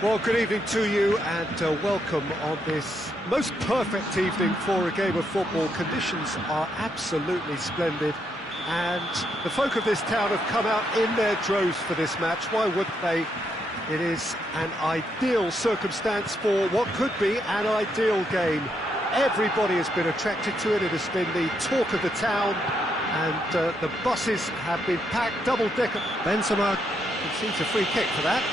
Well, good evening to you and welcome on this most perfect evening for a game of football. Conditions are absolutely splendid and the folk of this town have come out in their droves for this match. Why wouldn't they? It is an ideal circumstance for what could be an ideal game. Everybody has been attracted to it. It has been the talk of the town and the buses have been packed, double-decker. Benzema concedes a free kick for that.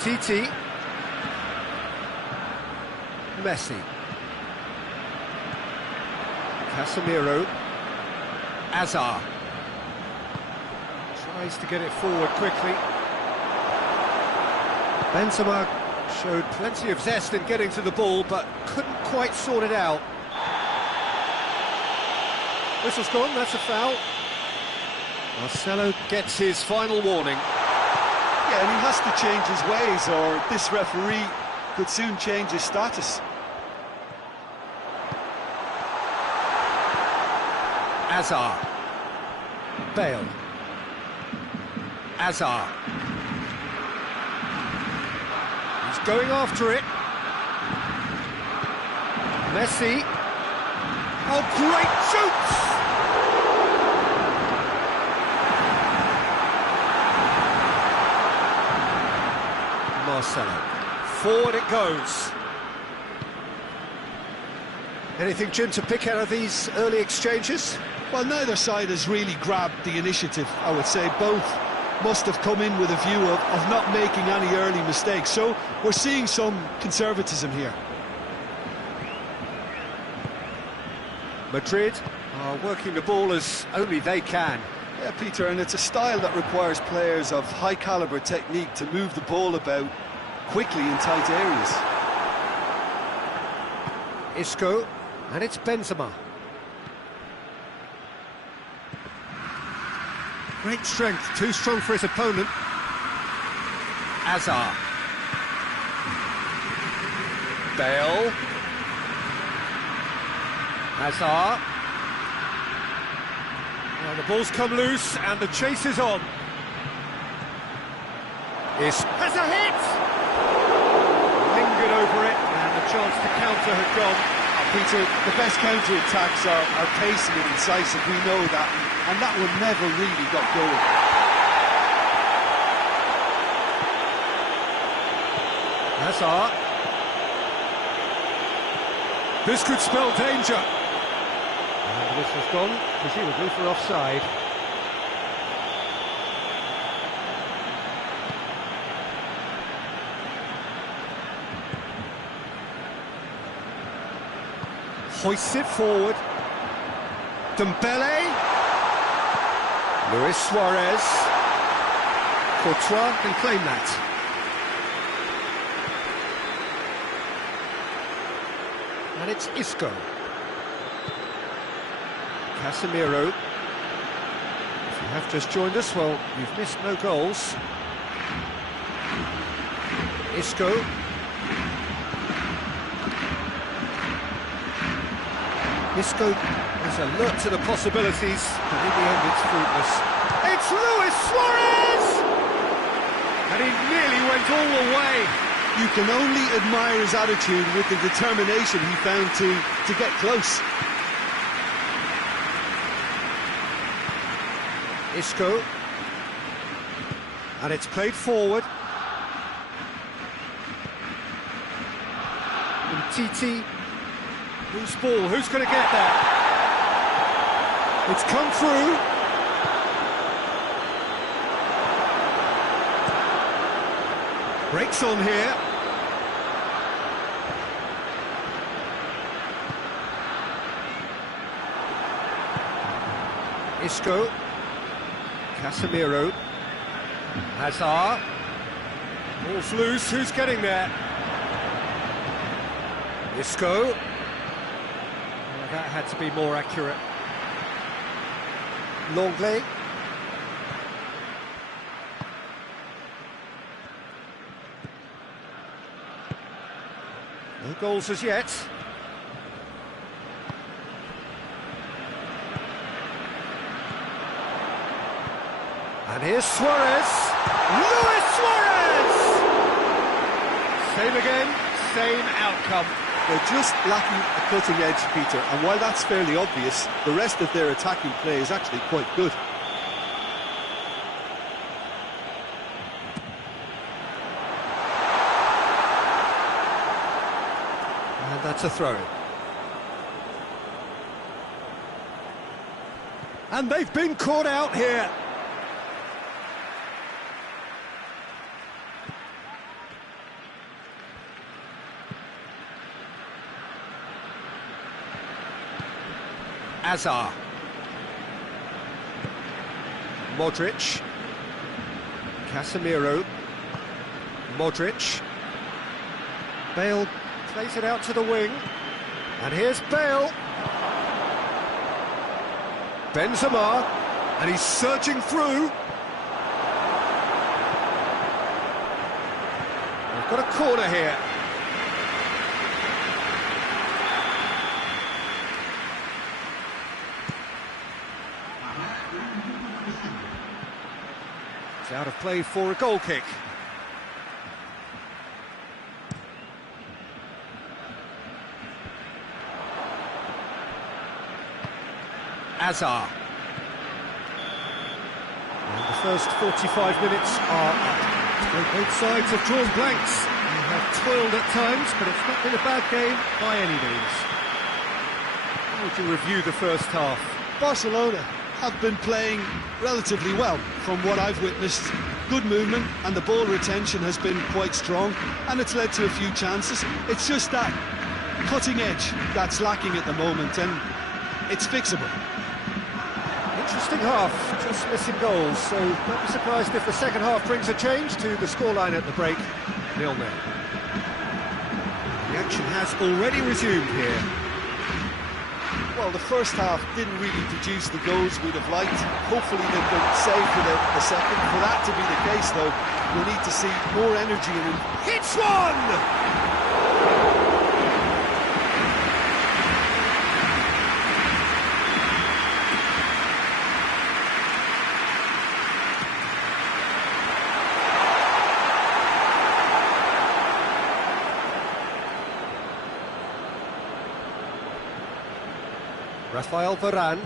Titi, Messi, Casemiro, Azar, tries to get it forward quickly. Benzema showed plenty of zest in getting to the ball, but couldn't quite sort it out. Whistle's gone, that's a foul. Marcelo gets his final warning. Yeah, and he has to change his ways, or this referee could soon change his status. Azar. Bale. Azar. He's going after it. Messi. Oh, great shoots! Marcelo. Forward it goes. Anything, Jim, to pick out of these early exchanges? Well, neither side has really grabbed the initiative, I would say. Both must have come in with a view of not making any early mistakes. So we're seeing some conservatism here. Madrid are working the ball as only they can. Yeah, Peter, and it's a style that requires players of high-caliber technique to move the ball about quickly in tight areas. Isco, and it's Benzema. Great strength, too strong for his opponent. Azar. Bale. Azar. Well, the ball's come loose and the chase is on. Has a hit! Lingered over it and the chance to counter had gone. Peter, the best counter-attacks are pacey and incisive, we know that, and that one never really got going. Hazard. This could spell danger. And the whistle's gone, presumably for offside. Hoists it forward. Dembele. Luis Suarez. Courtois can claim that. And it's Isco. Casemiro. If you have just joined us, well, you've missed no goals. Isco. Isco is alert to the possibilities, but in the end it's fruitless. It's Luis Suarez! And he nearly went all the way. You can only admire his attitude with the determination he found to get close. Isco. And it's played forward. Titi. Who's ball? Who's going to get that? It's come through. Breaks on here. Isco. Casemiro. Hazard. Ball's loose. Who's getting there? Isco. Well, that had to be more accurate. Longley. No goals as yet. And here's Suarez. Luis Suarez! Same again, same outcome. They're just lacking a cutting edge, Peter, and while that's fairly obvious, the rest of their attacking play is actually quite good. And that's a throw-in. And they've been caught out here. Azar. Modric. Casemiro. Modric. Bale plays it out to the wing. And here's Bale. Benzema. And he's surging through. We've got a corner here. It's out of play for a goal kick. Azar. And the first 45 minutes are up. Both sides have drawn blanks. They have toiled at times, but it's not been a bad game by any means. How would you review the first half? Barcelona have been playing relatively well from what I've witnessed. Good movement and the ball retention has been quite strong, and it's led to a few chances. It's just that cutting edge that's lacking at the moment, and it's fixable. Interesting half, just missing goals, so don't be surprised if the second half brings a change to the scoreline at the break, 0-0. The action has already resumed here. Well, the first half didn't really produce the goals we'd have liked. Hopefully they've been saved for the second. For that to be the case, though, we'll need to see more energy in him. Hits one! Rafael Varane.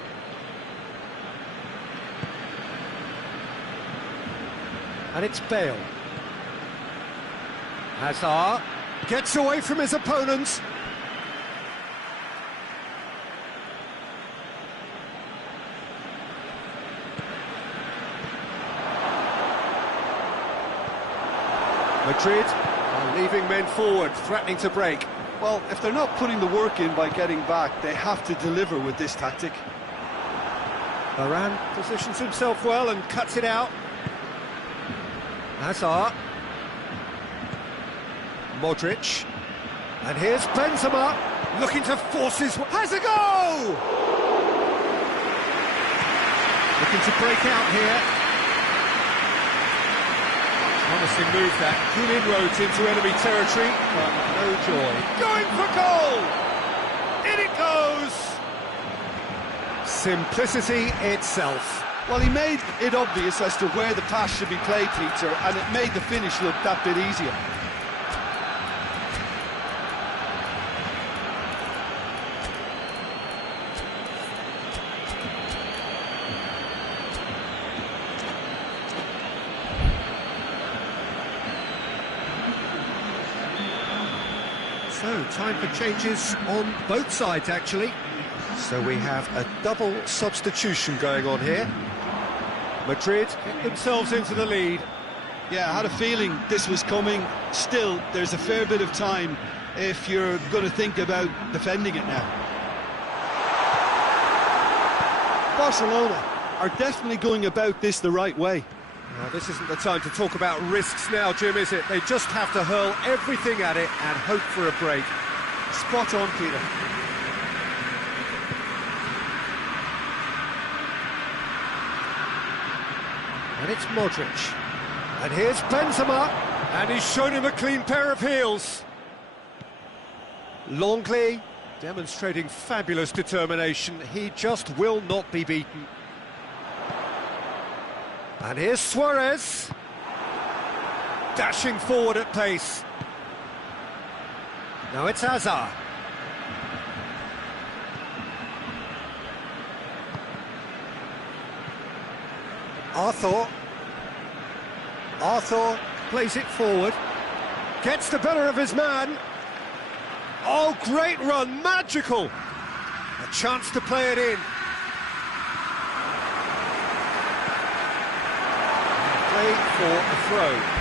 And it's Bale. Hazard gets away from his opponents. Madrid are leaving men forward, threatening to break. Well, if they're not putting the work in by getting back, they have to deliver with this tactic. Varane positions himself well and cuts it out. Hazard. Modric. And here's Benzema, looking to force his... Has a goal! Looking to break out here. Promising move that. Good inroads into enemy territory, but no joy. Going for goal! In it goes! Simplicity itself. Well, he made it obvious as to where the pass should be played, Peter, and it made the finish look that bit easier. So, time for changes on both sides, actually. So we have a double substitution going on here. Madrid get themselves into the lead. Yeah, I had a feeling this was coming. Still, there's a fair bit of time if you're going to think about defending it now. Barcelona are definitely going about this the right way. Now, this isn't the time to talk about risks now, Jim, is it? They just have to hurl everything at it and hope for a break. Spot on, Peter. And it's Modric. And here's Benzema. And he's shown him a clean pair of heels. Longley demonstrating fabulous determination. He just will not be beaten. And here's Suarez. Dashing forward at pace. Now it's Hazard. Arthur plays it forward. Gets the better of his man. Oh, great run, magical. A chance to play it in. Play for a throw.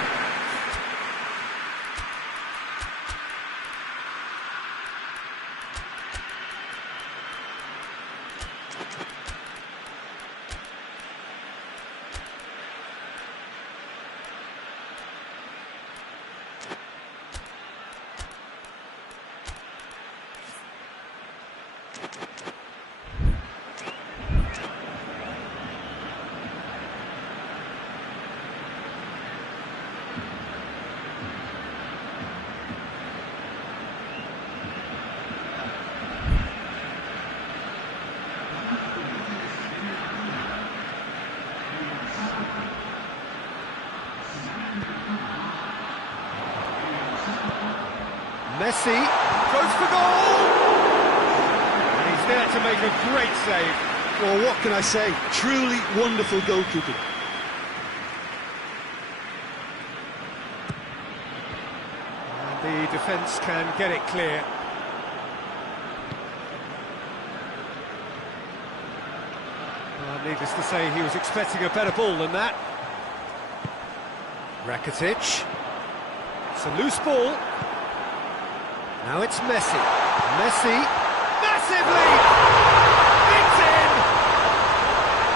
Messi goes for goal! And he's there to make a great save. Well, what can I say? Truly wonderful goalkeeping. And the defence can get it clear. Well, needless to say, he was expecting a better ball than that. Rakitic. It's a loose ball. Now it's Messi. Messi, massive lead! It's in!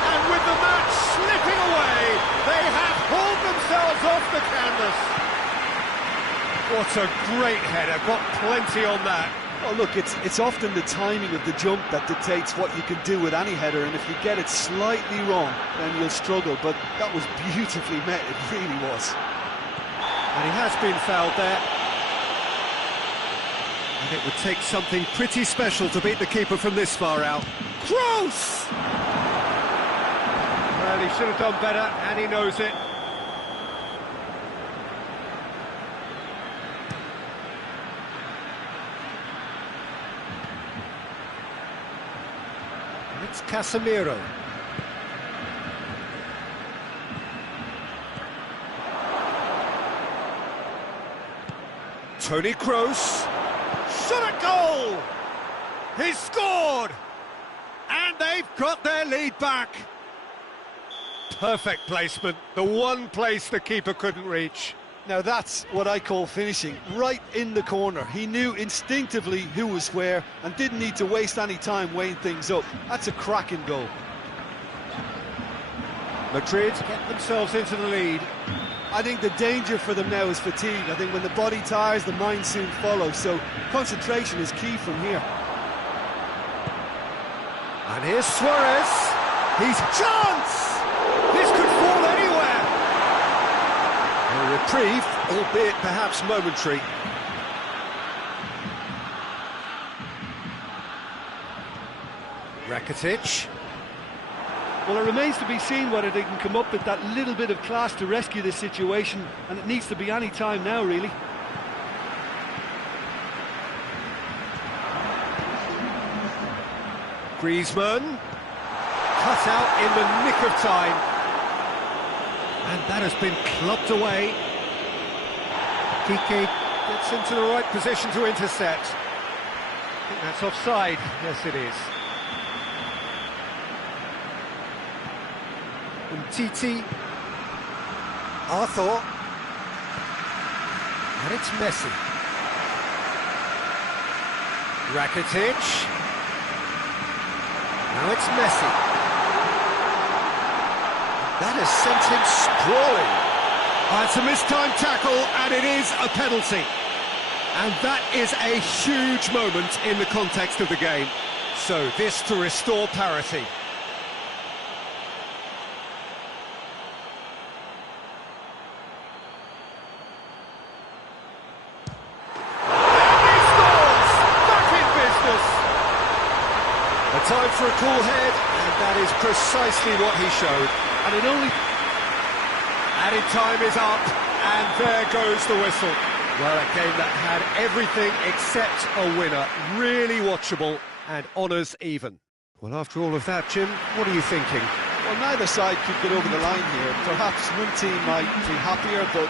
And with the match slipping away, they have hauled themselves off the canvas. What a great header, got plenty on that. Oh, look, it's often the timing of the jump that dictates what you can do with any header, and if you get it slightly wrong, then you'll struggle, but that was beautifully met, it really was. And he has been fouled there. And it would take something pretty special to beat the keeper from this far out. Gross! Well, he should have done better, and he knows it. And it's Casemiro. Toni Kroos. Shot at goal! He's scored! And they've got their lead back. Perfect placement, the one place the keeper couldn't reach. Now that's what I call finishing, right in the corner. He knew instinctively who was where and didn't need to waste any time weighing things up. That's a cracking goal. Madrid get themselves into the lead. I think the danger for them now is fatigue. I think when the body tires, the mind soon follows, so concentration is key from here. And here's Suarez. He's chance! This could fall anywhere. A reprieve, albeit perhaps momentary. Rakitic. Well, it remains to be seen whether they can come up with that little bit of class to rescue this situation, and it needs to be any time now, really. Griezmann. Cut out in the nick of time. And that has been clubbed away. Kike gets into the right position to intercept. I think that's offside. Yes, it is. Titi, Arthur, and it's Messi. Rakitic. Now it's Messi. That has sent him sprawling. It's a mistimed tackle, and it is a penalty. And that is a huge moment in the context of the game. So this to restore parity. Time for a cool head, and that is precisely what he showed. And it only Added time is up, and there goes the whistle. Well, a game that had everything except a winner. Really watchable, and honours even. Well, after all of that, Jim, what are you thinking? Well, neither side could get over the line here. Perhaps one team might be happier, but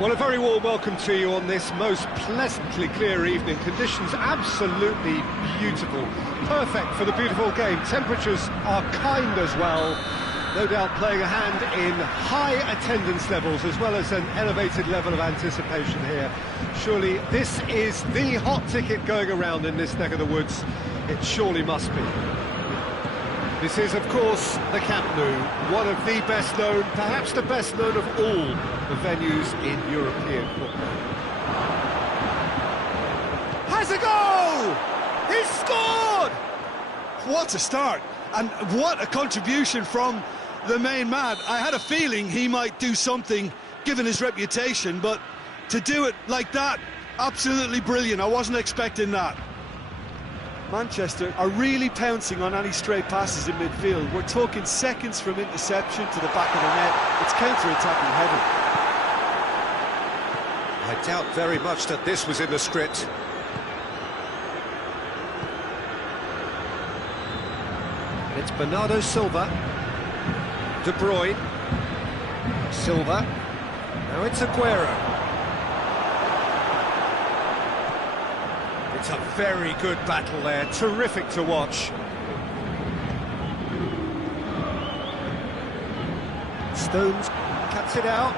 Well, a very warm welcome to you on this most pleasantly clear evening. Conditions absolutely beautiful. Perfect for the beautiful game. Temperatures are kind as well. No doubt playing a hand in high attendance levels as well as an elevated level of anticipation here. Surely this is the hot ticket going around in this neck of the woods. It surely must be. This is, of course, the Camp Nou, one of the best known, perhaps the best known of all the venues in European football. Has a goal! He's scored! what a start, and what a contribution from the main man. I had a feeling he might do something, given his reputation, but to do it like that, absolutely brilliant. I wasn't expecting that. Manchester are really pouncing on any stray passes in midfield. We're talking seconds from interception to the back of the net. It's counter-attacking heaven. I doubt very much that this was in the script. It's Bernardo Silva. De Bruyne. Silva. Now it's Aguero. It's a very good battle there, terrific to watch. Stones cuts it out.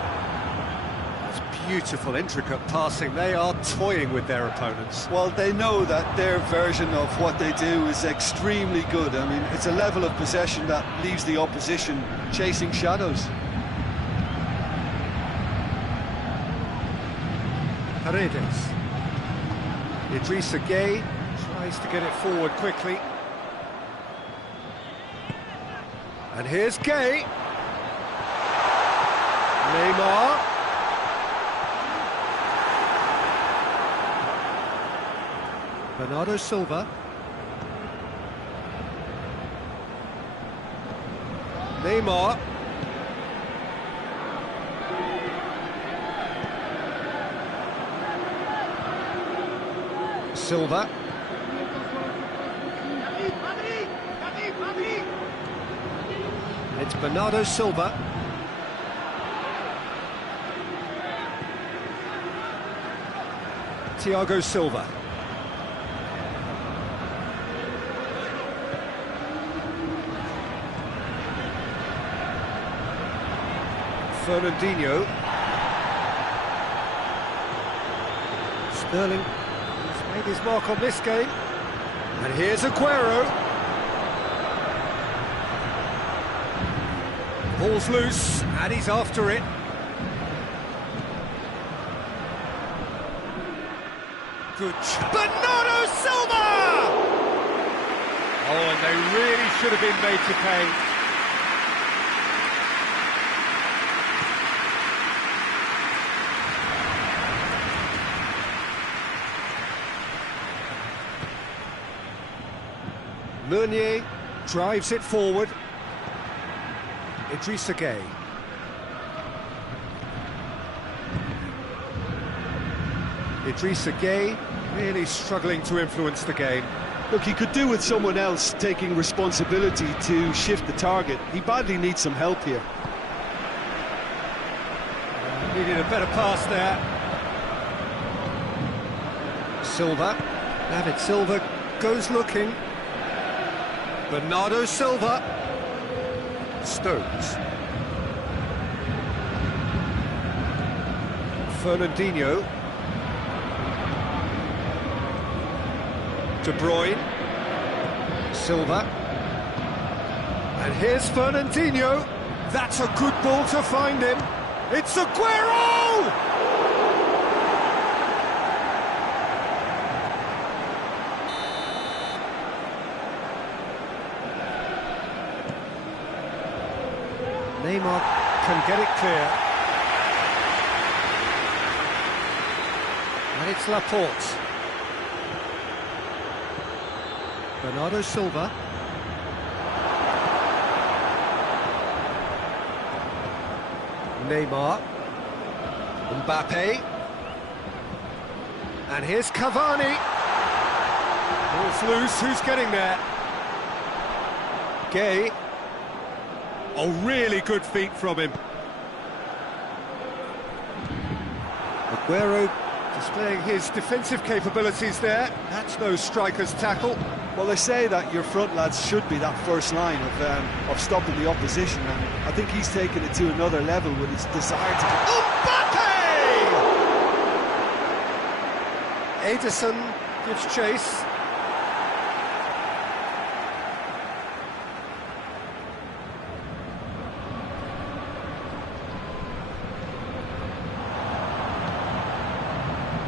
It's beautiful, intricate passing. They are toying with their opponents. Well, they know that their version of what they do is extremely good. I mean, it's a level of possession that leaves the opposition chasing shadows. Paredes. Idrissa Gueye tries to get it forward quickly. And here's Gueye. Neymar. Bernardo Silva. Neymar. Silva. It's Bernardo Silva. Thiago Silva. Fernandinho. Sterling has made his mark on this game. And here's Aguero. Ball's loose, and he's after it. Good shot. Bernardo Silva! Oh, and they really should have been made to pay. Meunier drives it forward. Idrissa Gueye. Idrissa Gueye really struggling to influence the game. Look, he could do with someone else taking responsibility to shift the target. He badly needs some help here. Needed a better pass there. Silva. David Silva goes looking. Bernardo Silva. Stones. Fernandinho. De Bruyne. Silva. And here's Fernandinho. That's a good ball to find him. It's Aguero! Neymar can get it clear. And it's Laporte. Bernardo Silva. Neymar. Mbappe. And here's Cavani. Ball's loose, who's getting there? Gueye. Oh, really good feet from him. Aguero displaying his defensive capabilities there. That's no striker's tackle. Well, they say that your front lads should be that first line of stopping the opposition, and I think he's taken it to another level with his desire to... Mbappe! Ederson gives chase.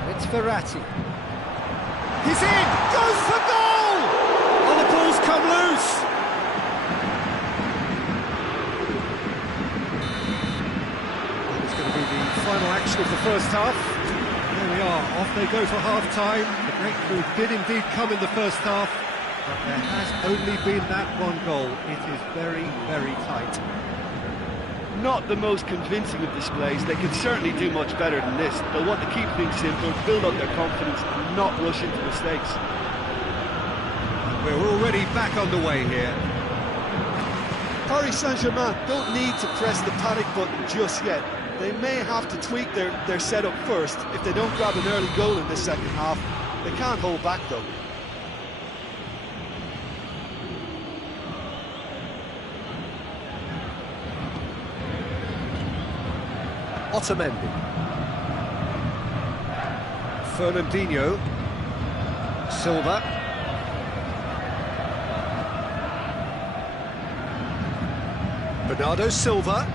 It's Verratti. He's in! Goes for goal! Oh, the ball's come loose! That is going to be the final action of the first half. There we are, off they go for half-time. The breakthrough did indeed come in the first half, but there has only been that one goal. It is very, very tight. Not the most convincing of displays. They can certainly do much better than this. They'll want to keep things simple, build up their confidence, and not rush into mistakes. We're already back underway here. Paris Saint-Germain don't need to press the panic button just yet. They may have to tweak their setup first. If they don't grab an early goal in the second half, they can't hold back though. Otamendi. Fernandinho. Silva. Bernardo Silva.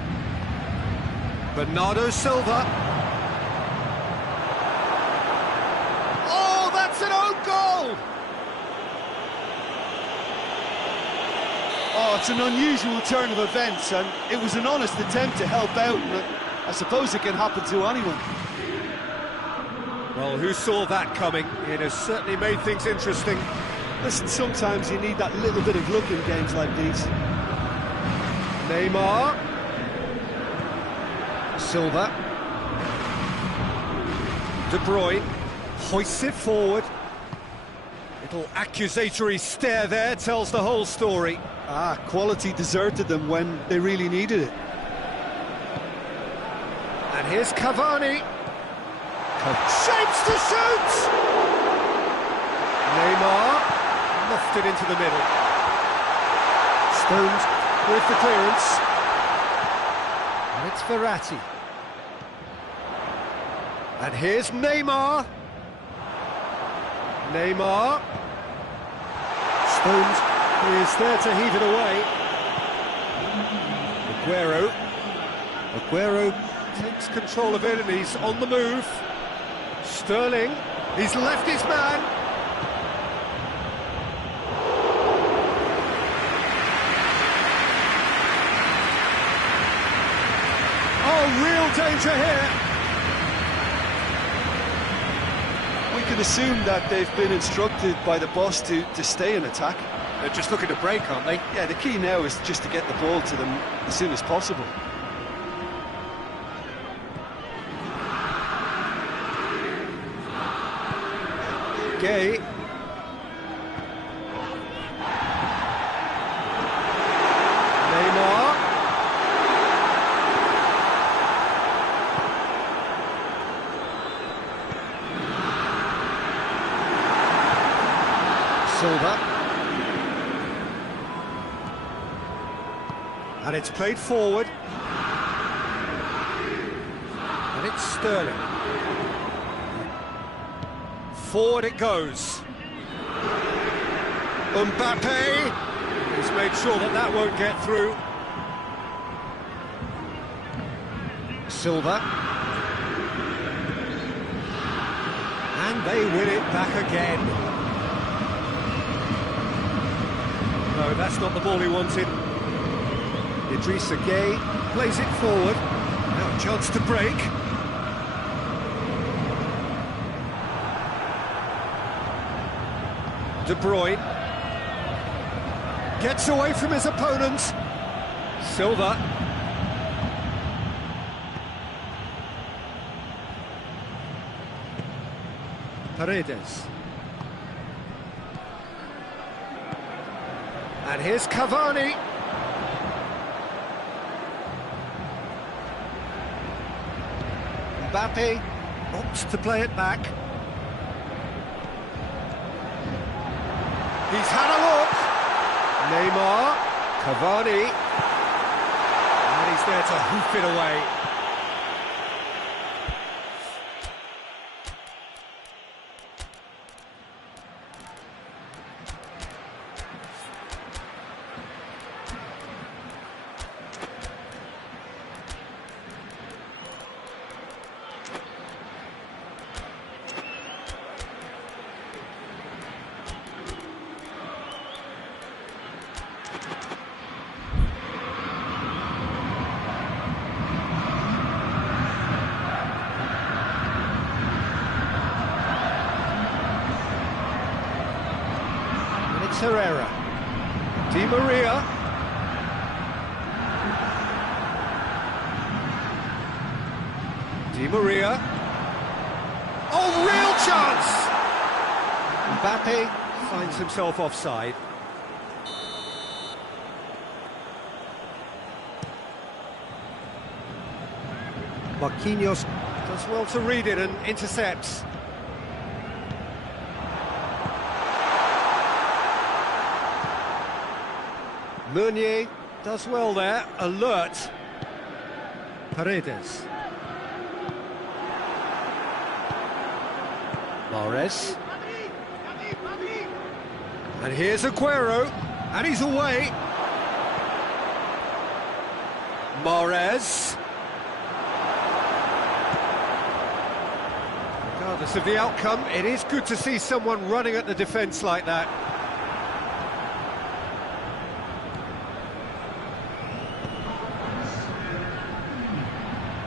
Bernardo Silva. Oh, that's an own goal! Oh, it's an unusual turn of events, and it was an honest attempt to help out, and I suppose it can happen to anyone. Well, who saw that coming? It has certainly made things interesting. Listen, sometimes you need that little bit of luck in games like these. Neymar. Silva. De Bruyne hoists it forward. Little accusatory stare there tells the whole story. Ah, quality deserted them when they really needed it. And here's Cavani. Shapes to shoot! Neymar lofted into the middle. Stones with the clearance. And it's Verratti. And here's Neymar. Neymar. Stones is there to heave it away. Aguero. Aguero takes control of it and he's on the move. Sterling. He's left his man. Oh, real danger here. We can assume that they've been instructed by the boss to stay in attack. They're just looking to break, aren't they? Yeah, the key now is just to get the ball to them as soon as possible. Gay. Neymar. Silva. And it's played forward. And it's Sterling. Forward it goes. Mbappe. He's made sure that that won't get through. Silva. And they win it back again. No, that's not the ball he wanted. Idrissa Gueye plays it forward. Now a chance to break. De Bruyne gets away from his opponent. Silva. Paredes. And here's Cavani. Mbappe opts to play it back. He's had a look. Neymar, Cavani, and he's there to hoof it away. Herrera, Di Maria, Di Maria, oh, real chance! Mbappe finds himself offside. Marquinhos does well to read it and intercepts. Meunier does well there, alert. Paredes. Mahrez. And here's Aguero, and he's away. Mahrez. Regardless of the outcome, it is good to see someone running at the defence like that.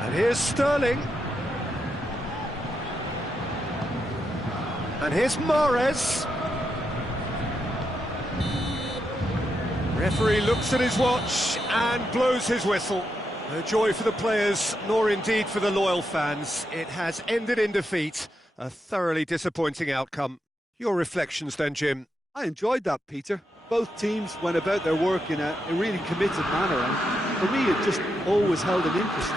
And here's Sterling. And here's Mahrez. Referee looks at his watch and blows his whistle. No joy for the players, nor indeed for the loyal fans. It has ended in defeat. A thoroughly disappointing outcome. Your reflections then, Jim? I enjoyed that, Peter. Both teams went about their work in a really committed manner, and for me it just always held an interest.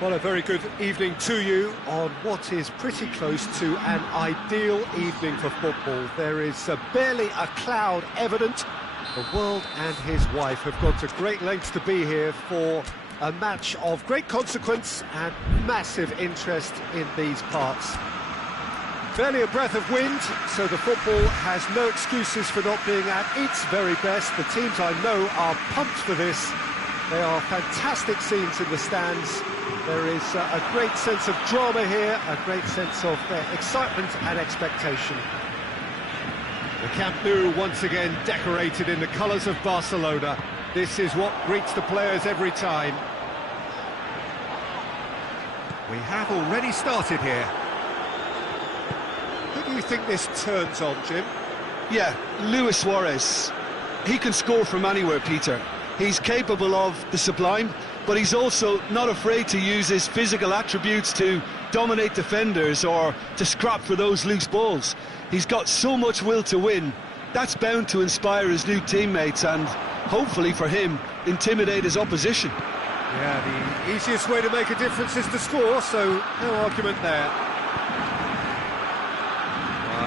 Well, a very good evening to you on what is pretty close to an ideal evening for football. There is barely a cloud evident. The world and his wife have gone to great lengths to be here for a match of great consequence and massive interest in these parts. Barely a breath of wind, so the football has no excuses for not being at its very best. The teams I know are pumped for this. They are fantastic scenes in the stands. There is a great sense of drama here, a great sense of excitement and expectation. The Camp Nou once again decorated in the colours of Barcelona. This is what greets the players every time. We have already started here. Who do you think this turns on, Jim? Yeah, Luis Suarez. He can score from anywhere, Peter. He's capable of the sublime, but he's also not afraid to use his physical attributes to dominate defenders or to scrap for those loose balls. He's got so much will to win. That's bound to inspire his new teammates and, hopefully for him, intimidate his opposition. Yeah, the easiest way to make a difference is to score, so no argument there.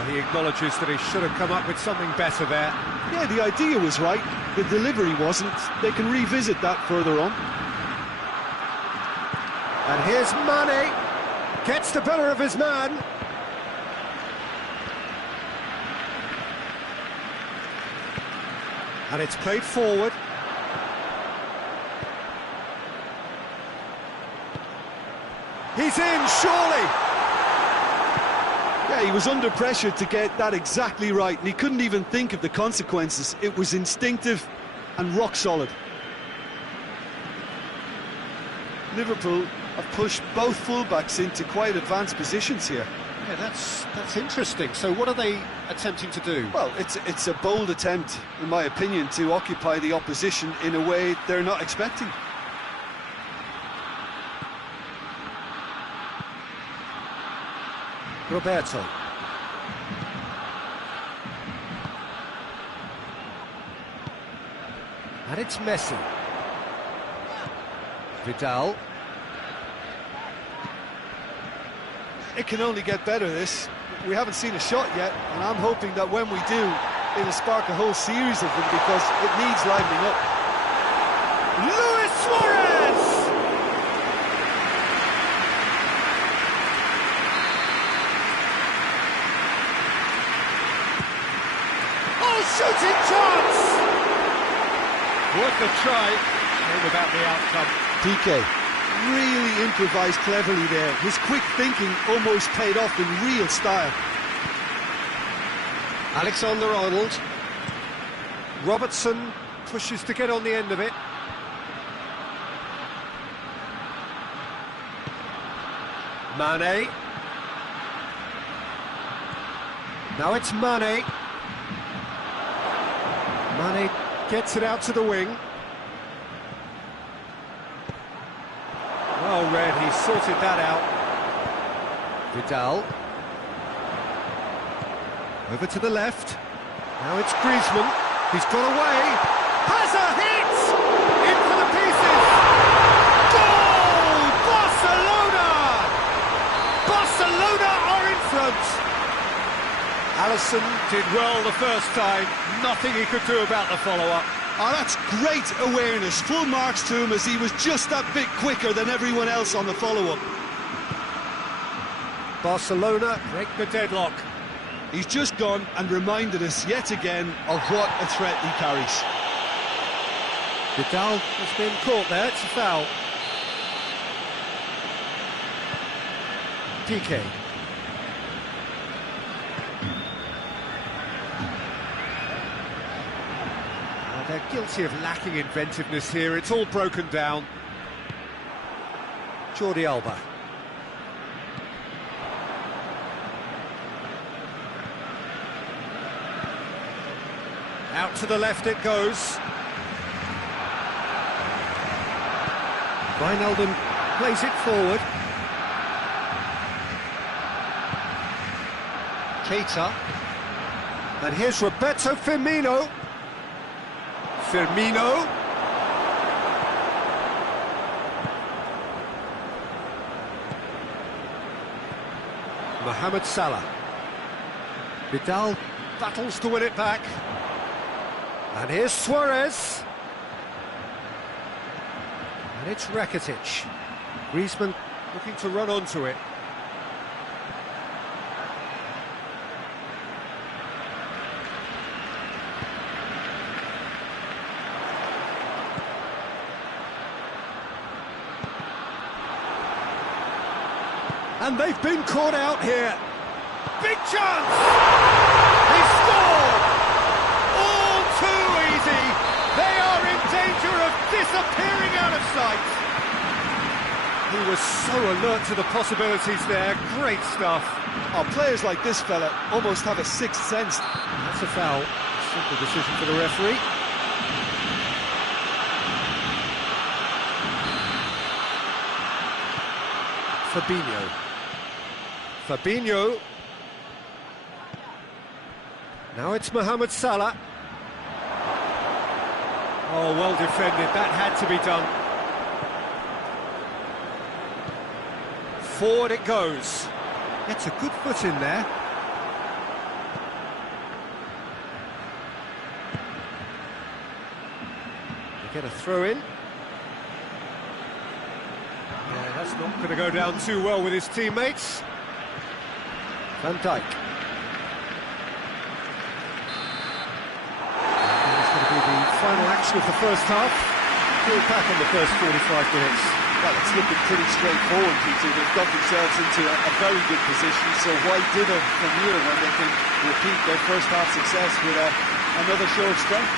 He acknowledges that he should have come up with something better there. Yeah, the idea was right, the delivery wasn't. They can revisit that further on. And here's Mane, gets the better of his man. And it's played forward. He's in, surely! Yeah, he was under pressure to get that exactly right, and he couldn't even think of the consequences. It was instinctive and rock solid. Liverpool have pushed both fullbacks into quite advanced positions here. Yeah, that's interesting. So what are they attempting to do? Well, it's a bold attempt, in my opinion, to occupy the opposition in a way they're not expecting. Roberto. And it's Messi. Vidal. It can only get better, this. We haven't seen a shot yet, and I'm hoping that when we do, it'll spark a whole series of them because it needs livening up. Luis Suarez! Shooting chance! Worth a try, shame about the outcome. PK really improvised cleverly there. His quick thinking almost paid off in real style. Alexander-Arnold. Robertson pushes to get on the end of it. Mane. Now it's Mane. Mane gets it out to the wing. Well read, he sorted that out. Vidal. Over to the left. Now it's Griezmann. He's got away. Has a hit! In for the pieces! Goal! Barcelona! Barcelona are in front! Alisson did well the first time, nothing he could do about the follow-up. Oh, that's great awareness, full marks to him as he was just that bit quicker than everyone else on the follow-up. Barcelona break the deadlock. He's just gone and reminded us yet again of what a threat he carries. Vidal has been caught there, it's a foul. PK. They're guilty of lacking inventiveness here. It's all broken down. Jordi Alba. Out to the left it goes. Wijnaldum plays it forward. Keita. And here's Roberto Firmino. Mohamed Salah. Vidal battles to win it back. And here's Suarez. And it's Rakitic. Griezmann looking to run onto it. And they've been caught out here. Big chance! He scored! All too easy. They are in danger of disappearing out of sight. He was so alert to the possibilities there. Great stuff. Oh, players like this fella almost have a sixth sense. That's a foul. Simple decision for the referee. Fabinho. Now it's Mohamed Salah. Oh, well defended. That had to be done. Forward it goes. Gets a good foot in there. They get a throw in. Yeah, that's not going to go down too well with his teammates. Van Dijk. It's going to be the final action of the first half. We're back on the first 45 minutes. Well, it's looking pretty straightforward, Peter. They've got themselves into a very good position, so why dither from here when they can repeat their first half success with another show of strength?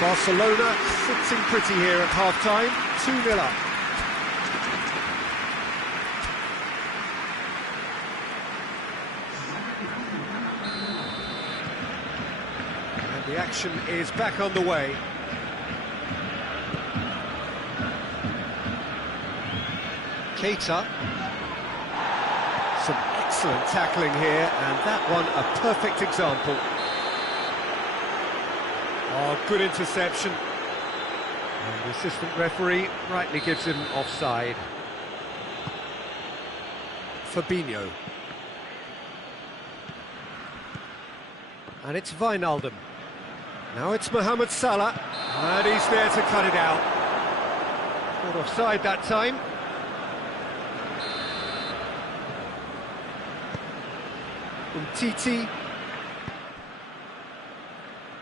Barcelona sitting pretty here at half-time, 2-0 up. The action is back on the way. Keita. Some excellent tackling here, and that one a perfect example. Oh, good interception. And the assistant referee rightly gives him offside. Fabinho. And it's Wijnaldum. Now it's Mohamed Salah, and he's there to cut it out. Caught offside that time. Umtiti.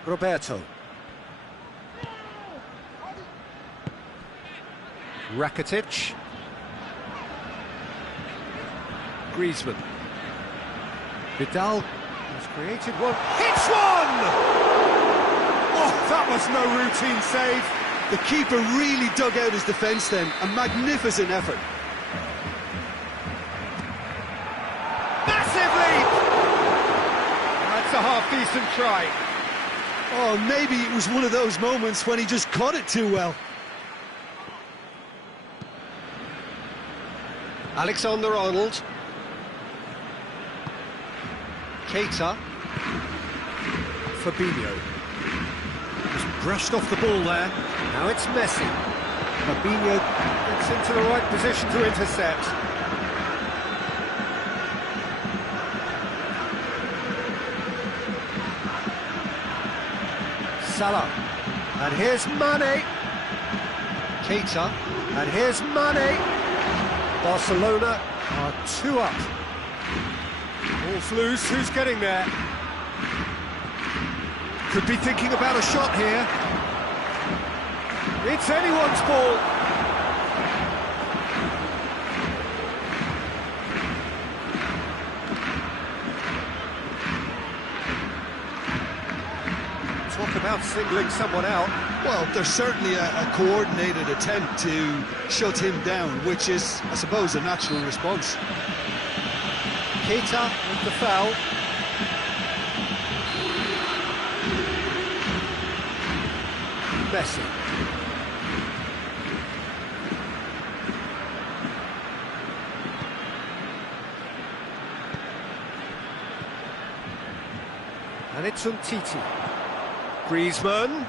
Roberto. Rakitic. Griezmann. Vidal has created one. Hits one! Oh, that was no routine save. The keeper really dug out his defence then. A magnificent effort. Massive leap! That's a half-decent try. Oh, maybe it was one of those moments when he just caught it too well. Alexander-Arnold. Keita. Fabinho. Just brushed off the ball there. Now it's Messi. Fabinho gets into the right position to intercept. Salah. And here's Mane. Keita. And here's Mane. Barcelona are 2 up. Ball's loose. Who's getting there? Could be thinking about a shot here. It's anyone's ball. Talk about singling someone out. Well, there's certainly a coordinated attempt to shut him down, which is, I suppose, a natural response. Keita with the foul. Messi. And it's Umtiti. Griezmann. And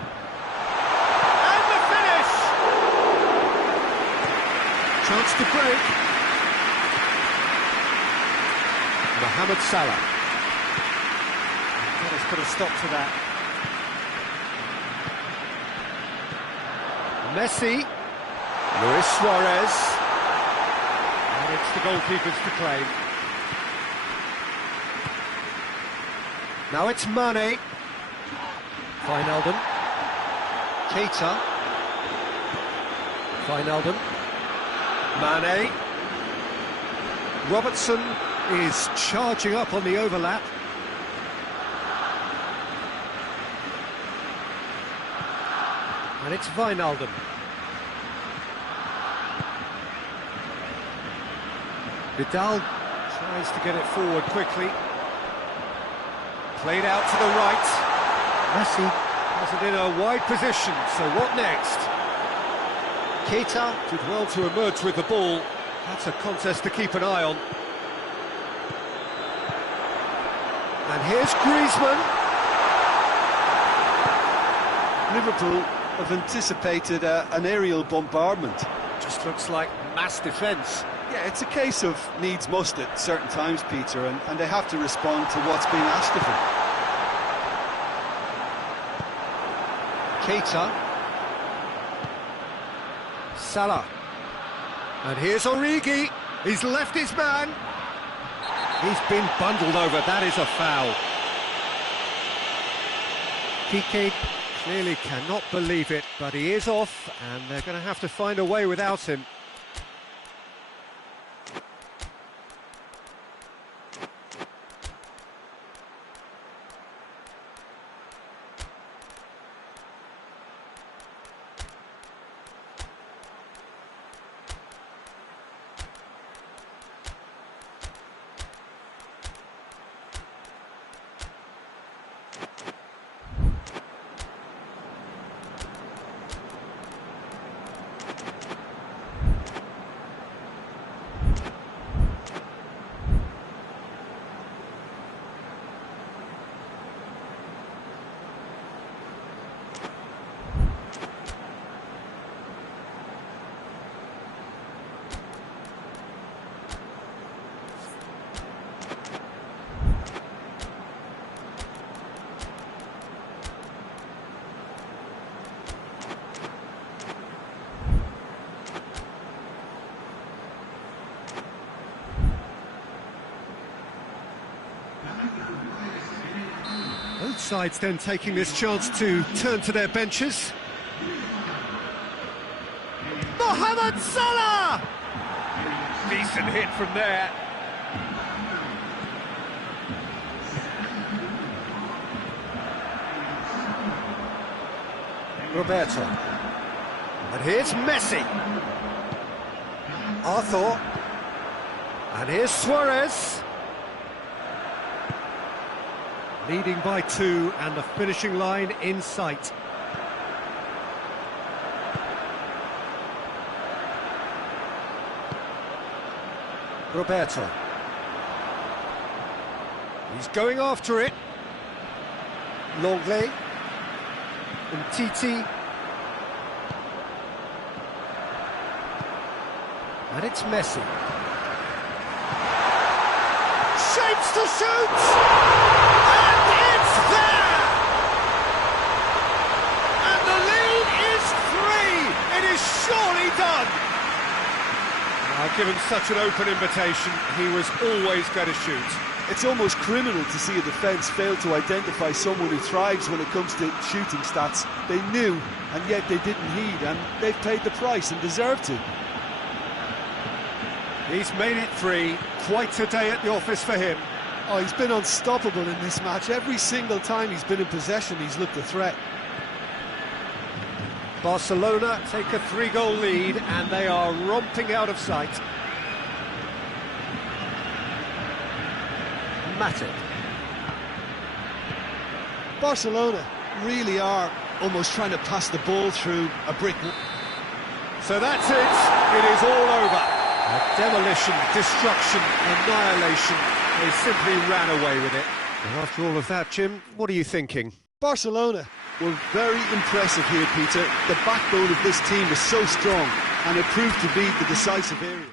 the finish! Chance to break. Mohamed Salah. That has put a stop to that. Messi. Luis Suarez. And it's the goalkeepers to claim. Now it's Mane. Wijnaldum. Keita. Wijnaldum. Mane. Robertson is charging up on the overlap. And it's Wijnaldum. Vidal tries to get it forward quickly. Played out to the right. Messi has it in a wide position, so what next? Keita did well to emerge with the ball. That's a contest to keep an eye on. And here's Griezmann. Liverpool have anticipated an aerial bombardment. Just looks like mass defence. Yeah, it's a case of needs must at certain times, Peter, and they have to respond to what's being asked of them. Keita. Salah. And here's Origi. He's left his man. He's been bundled over. That is a foul. Kike clearly cannot believe it, but he is off, and they're going to have to find a way without him. Both sides then taking this chance to turn to their benches. Mohamed Salah! Decent hit from there. Roberto. And here's Messi. Arthur. And here's Suarez. Leading by 2 and the finishing line in sight. Roberto. He's going after it. Longley. And Titi. And it's Messi. Shapes to shoot! There! And the lead is 3! It is surely done! Now, given such an open invitation, he was always going to shoot. It's almost criminal to see a defence fail to identify someone who thrives when it comes to shooting stats. They knew, and yet they didn't heed, and they've paid the price and deserve to. He's made it 3. Quite a day at the office for him. Oh, he's been unstoppable in this match. Every single time he's been in possession, he's looked a threat. Barcelona take a 3-goal lead, and they are romping out of sight. Matic. Barcelona really are almost trying to pass the ball through a brick. So that's it. It is all over. Demolition, destruction, annihilation. They simply ran away with it. And after all of that, Jim, what are you thinking? Barcelona were very impressive here, Peter. The backbone of this team was so strong, and it proved to be the decisive area.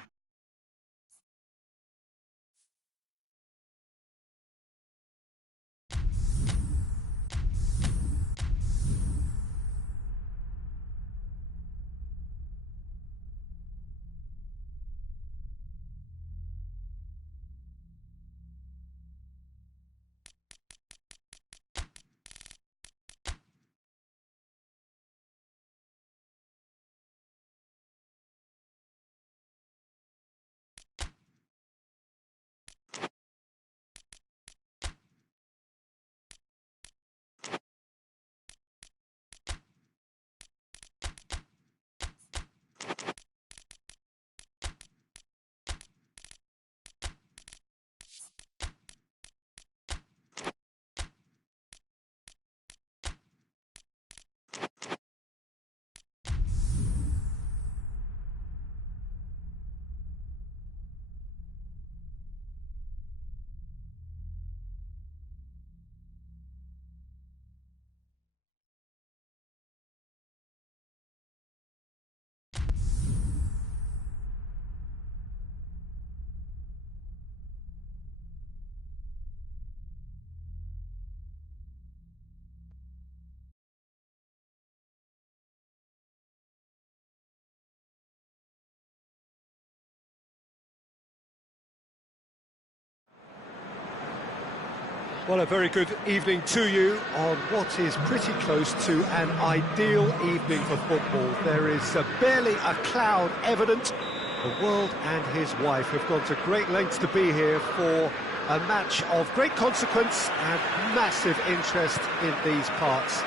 Well, a very good evening to you on what is pretty close to an ideal evening for football. There is barely a cloud evident. The world and his wife have gone to great lengths to be here for a match of great consequence and massive interest in these parts.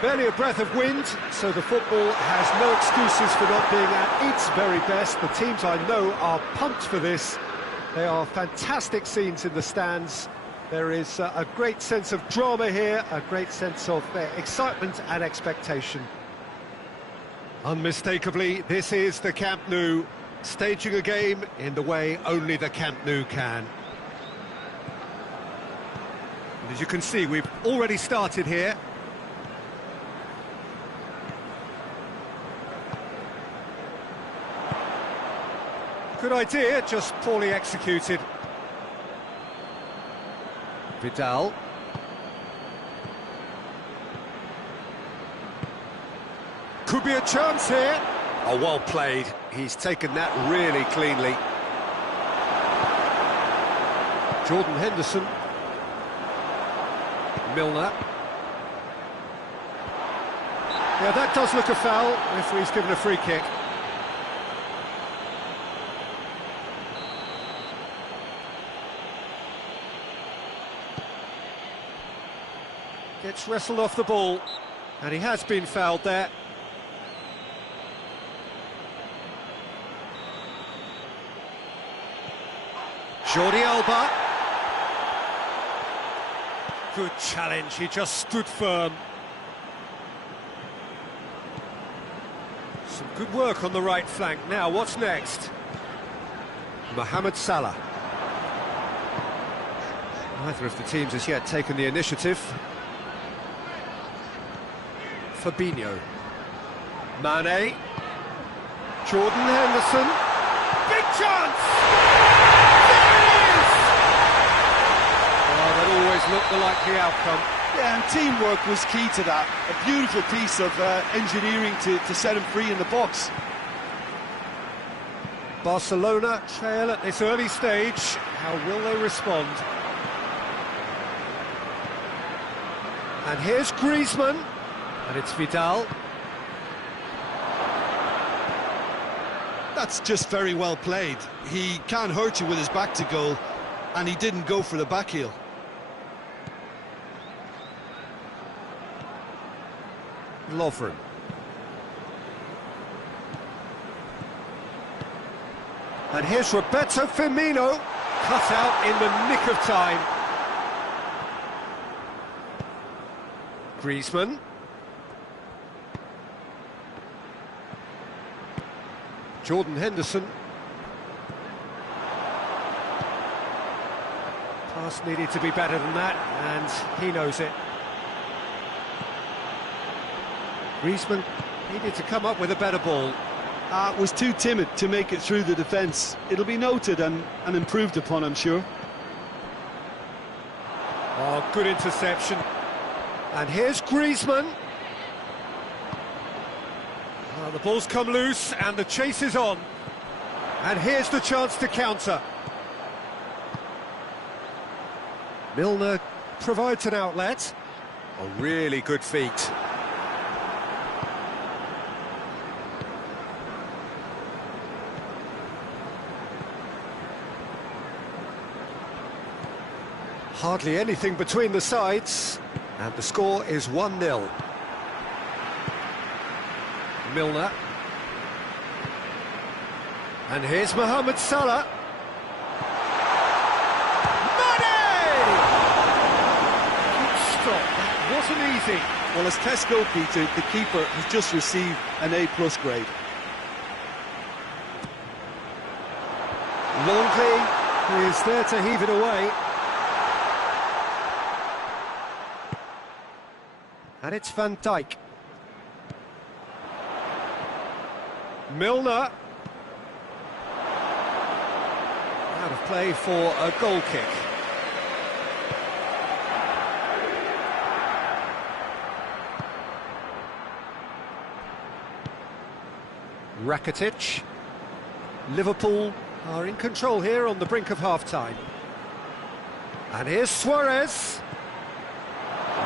Barely a breath of wind, so the football has no excuses for not being at its very best. The teams I know are pumped for this. They are fantastic scenes in the stands. There is a great sense of drama here, a great sense of excitement and expectation. Unmistakably, this is the Camp Nou, staging a game in the way only the Camp Nou can. And as you can see, we've already started here. Good idea, just poorly executed. Vidal. Could be a chance here. Oh, well played. He's taken that really cleanly. Jordan Henderson. Milner. Yeah, that does look a foul. Referee's given a free kick. Gets wrestled off the ball, and he has been fouled there. Jordi Alba. Good challenge, he just stood firm. Some good work on the right flank. Now, what's next? Mohamed Salah. Neither of the teams has yet taken the initiative. Fabinho. Mane. Jordan Henderson. Big chance! There it is! Oh, that always looked the likely outcome. Yeah, and teamwork was key to that. A beautiful piece of engineering to set him free in the box. Barcelona trail at this early stage. How will they respond? And here's Griezmann. And it's Vidal. That's just very well played. He can't hurt you with his back to goal, and he didn't go for the back heel. Lovren. And here's Roberto Firmino, cut out in the nick of time. Griezmann. Jordan Henderson. Pass needed to be better than that, and he knows it. Griezmann needed to come up with a better ball. Was too timid to make it through the defence. It'll be noted and improved upon, I'm sure. Oh, good interception. And here's Griezmann. Well, the ball's come loose and the chase is on. And here's the chance to counter. Milner provides an outlet. A really good feat. Hardly anything between the sides. And the score is 1-0. Milner. And here's Mohamed Salah. Mane! Good stop, that wasn't easy. Well, as test goalkeeper, the keeper has just received an A+ grade. Longley is there to heave it away. And it's Van Dijk. Milner. Out of play for a goal kick. Rakitic. Liverpool are in control here on the brink of half-time. And here's Suarez.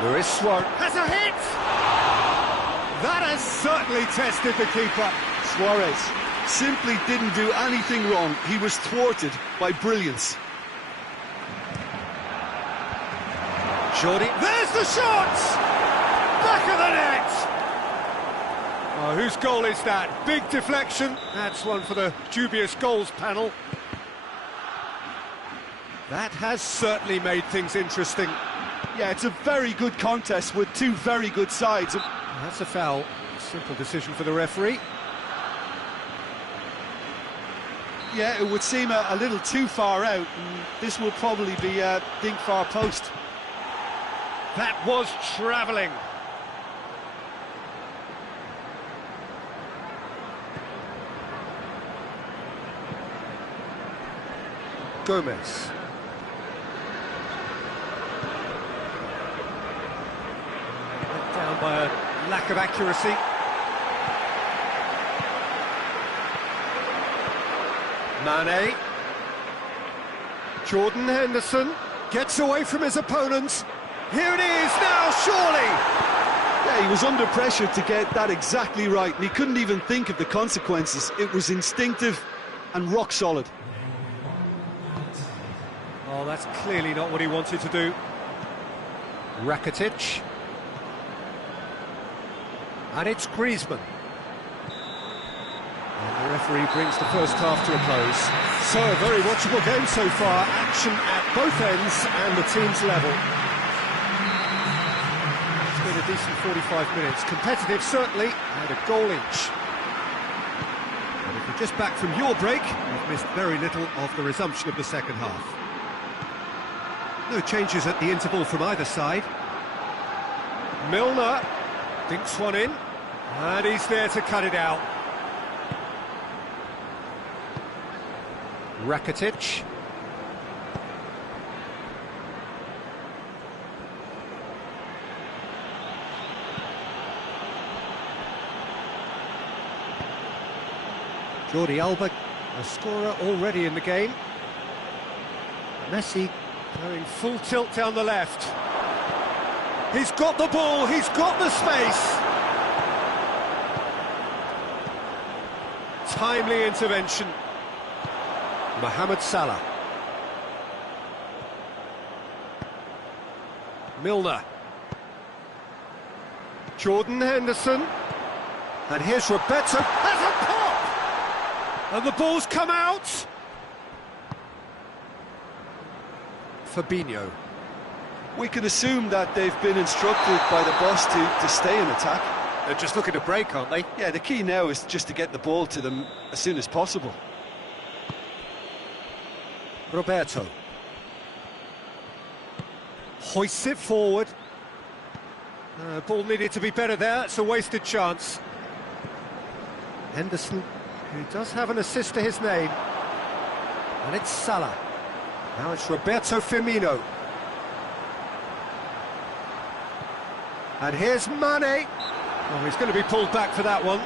Luis Suarez has a hit! That has certainly tested the keeper. Suarez simply didn't do anything wrong. He was thwarted by brilliance. Jordi, there's the shot! Back of the net! Oh, whose goal is that? Big deflection. That's one for the dubious goals panel. That has certainly made things interesting. Yeah, it's a very good contest with two very good sides. That's a foul. Simple decision for the referee. Yeah, it would seem a little too far out, and this will probably be a dink far post. That was travelling. Gomez. Let down by a lack of accuracy. Mane. Jordan Henderson gets away from his opponents. Here it is now, surely! Yeah, he was under pressure to get that exactly right, and he couldn't even think of the consequences. It was instinctive and rock solid. Oh, that's clearly not what he wanted to do. Rakitic. And it's Griezmann. And the referee brings the first half to a close. So, a very watchable game so far. Action at both ends and the team's level. It's been a decent 45 minutes. Competitive, certainly, and a goal inch. And if you're just back from your break, you've missed very little of the resumption of the second half. No changes at the interval from either side. Milner dinks one in, and he's there to cut it out. Rakitic. Jordi Alba, a scorer already in the game. Messi going full tilt down the left. He's got the ball, he's got the space. Timely intervention. Mohamed Salah. Milner. Jordan Henderson. And here's Roberto. Has a pop! And the ball's come out. Fabinho. We can assume that they've been instructed by the boss to stay in attack. They're just looking to break, aren't they? Yeah, the key now is just to get the ball to them as soon as possible. Roberto. Hoists it forward. Ball needed to be better there, it's a wasted chance. Henderson, who does have an assist to his name. And it's Salah. Now it's Roberto Firmino. And here's Mane. Oh, he's going to be pulled back for that one.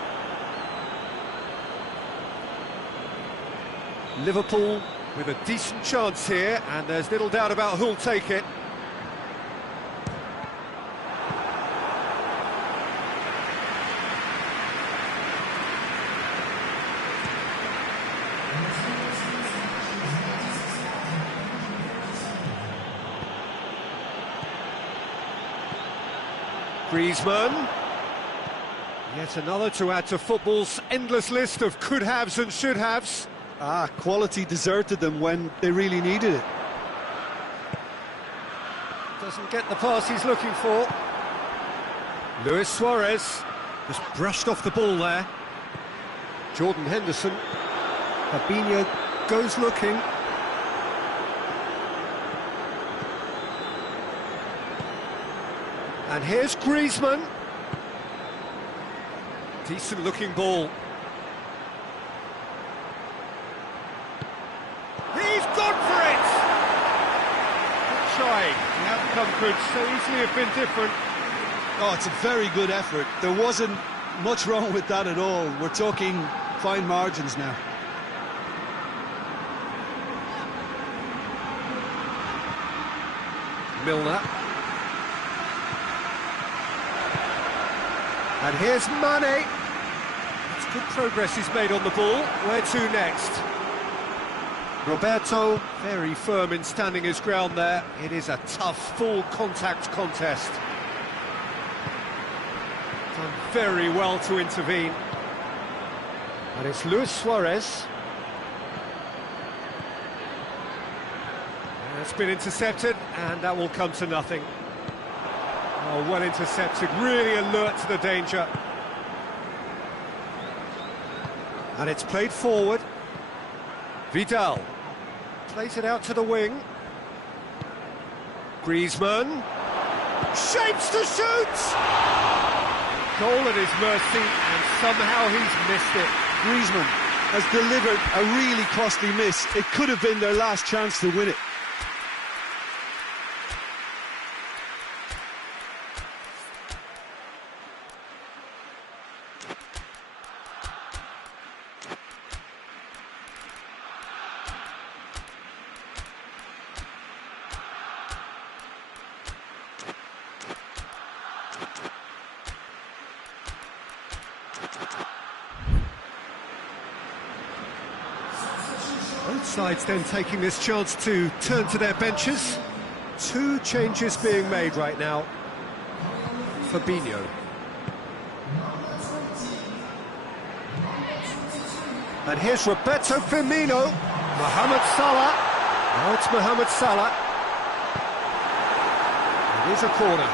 Liverpool with a decent chance here, and there's little doubt about who'll take it. Griezmann. Yet another to add to football's endless list of could-haves and should-haves. Quality deserted them when they really needed it. Doesn't get the pass he's looking for. Luis Suarez just brushed off the ball there. Jordan Henderson. Fabinho goes looking. And here's Griezmann. Decent looking ball. He's gone for it! Good trying. The outcome could so easily have been different. Oh, it's a very good effort. There wasn't much wrong with that at all. We're talking fine margins now. Milner. And here's Mane. It's good progress he's made on the ball. Where to next? Roberto, very firm in standing his ground there. It is a tough, full contact contest. Done very well to intervene. And it's Luis Suarez. And it's been intercepted, and that will come to nothing. Oh, well intercepted, really alert to the danger. And it's played forward. Vidal plays it out to the wing. Griezmann shapes to shoot! Goal at his mercy, and somehow he's missed it. Griezmann has delivered a really costly miss. It could have been their last chance to win it. Both sides then taking this chance to turn to their benches. Two changes being made right now. Fabinho. And here's Roberto Firmino. Mohamed Salah. Now it's Mohamed Salah. It is a corner.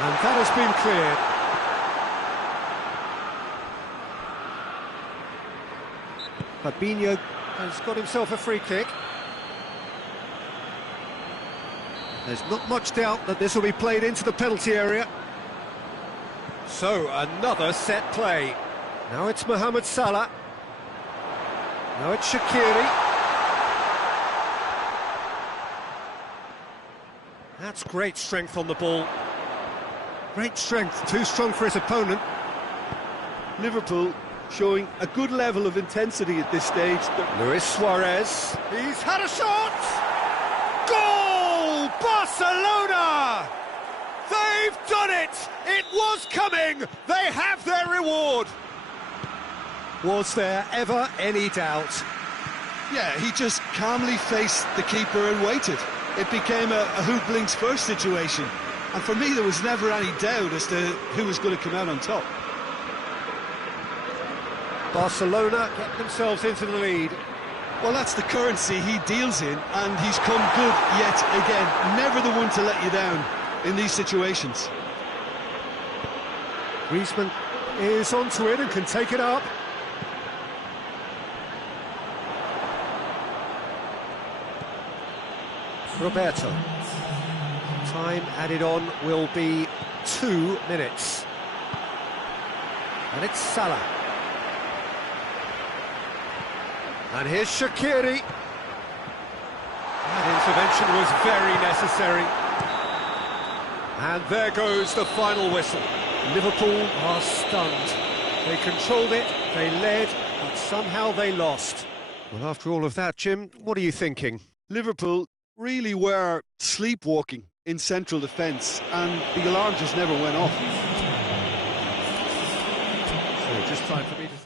And that has been cleared. Fabinho has got himself a free kick. There's not much doubt that this will be played into the penalty area. So, another set play. Now it's Mohamed Salah. Now it's Shaqiri. That's great strength on the ball. Great strength, too strong for his opponent. Liverpool showing a good level of intensity at this stage. Luis Suarez. He's had a shot! Goal! Barcelona! They've done it! It was coming! They have their reward! Was there ever any doubt? Yeah, he just calmly faced the keeper and waited. It became a who blinks first situation. And for me, there was never any doubt as to who was going to come out on top. Barcelona get themselves into the lead. Well, that's the currency he deals in, and he's come good yet again. Never the one to let you down in these situations. Griezmann is onto it and can take it up. Roberto. Time added on will be 2 minutes. And it's Salah. And here's Shaqiri. That intervention was very necessary. And there goes the final whistle. Liverpool are stunned. They controlled it, they led, but somehow they lost. Well, after all of that, Jim, what are you thinking? Liverpool really were sleepwalking in central defence, and the alarm just never went off. So just time for me to say.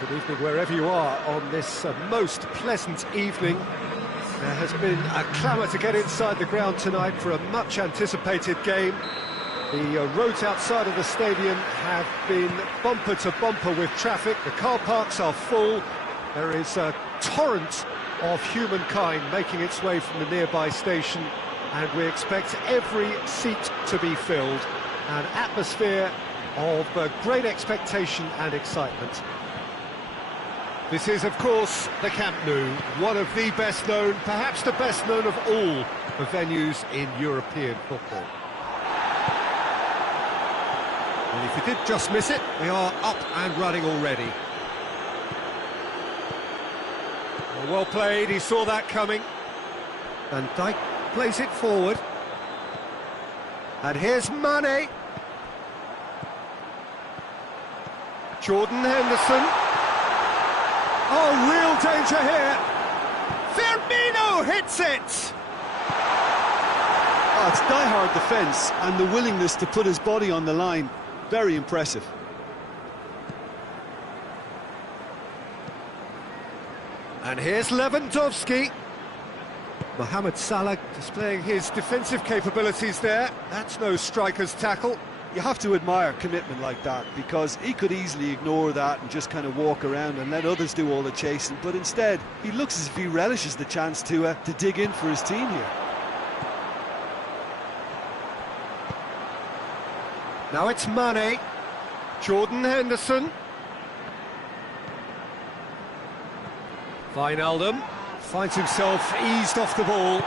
Good evening wherever you are on this most pleasant evening. There has been a clamour to get inside the ground tonight for a much-anticipated game. The roads outside of the stadium have been bumper to bumper with traffic. The car parks are full. There is a torrent of humankind making its way from the nearby station, and we expect every seat to be filled. An atmosphere of great expectation and excitement. This is, of course, the Camp Nou, one of the best known, perhaps the best known of all the venues in European football. And if you did just miss it, we are up and running already. Well played, he saw that coming. Van Dijk plays it forward. And here's Mane. Jordan Henderson. Oh, real danger here. Firmino hits it! Oh, it's die-hard defence and the willingness to put his body on the line. Very impressive. And here's Lewandowski. Mohamed Salah displaying his defensive capabilities there. That's no striker's tackle. You have to admire commitment like that, because he could easily ignore that and just kind of walk around and let others do all the chasing, but instead he looks as if he relishes the chance to dig in for his team here. Now it's Mane. Jordan Henderson. Wijnaldum finds himself eased off the ball.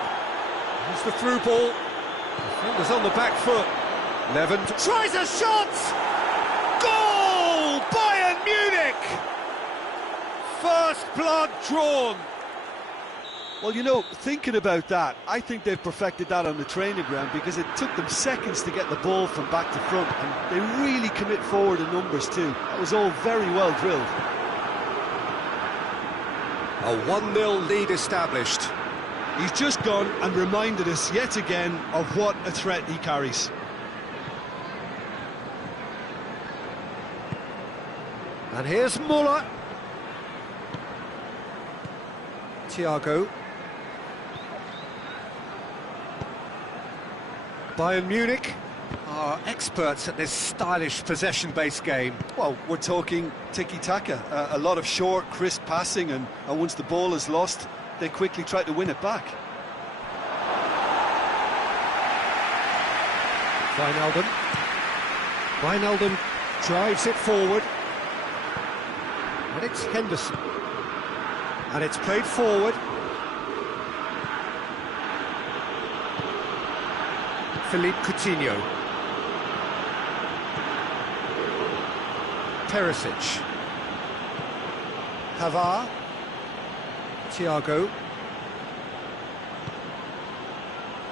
Here's the through ball. Defender's on the back foot. Levent tries a shot! Goal! Bayern Munich! First blood drawn. Well, you know, thinking about that, I think they've perfected that on the training ground, because it took them seconds to get the ball from back to front, and they really commit forward in numbers too. That was all very well drilled. A 1-0 lead established. He's just gone and reminded us yet again of what a threat he carries. And here's Muller. Thiago. Bayern Munich are experts at this stylish possession-based game. Well, we're talking tiki-taka, a lot of short, crisp passing, and once the ball is lost, they quickly try to win it back. Wijnaldum drives it forward. And it's Henderson. And it's played forward. Philippe Coutinho. Perisic. Pavard. Thiago.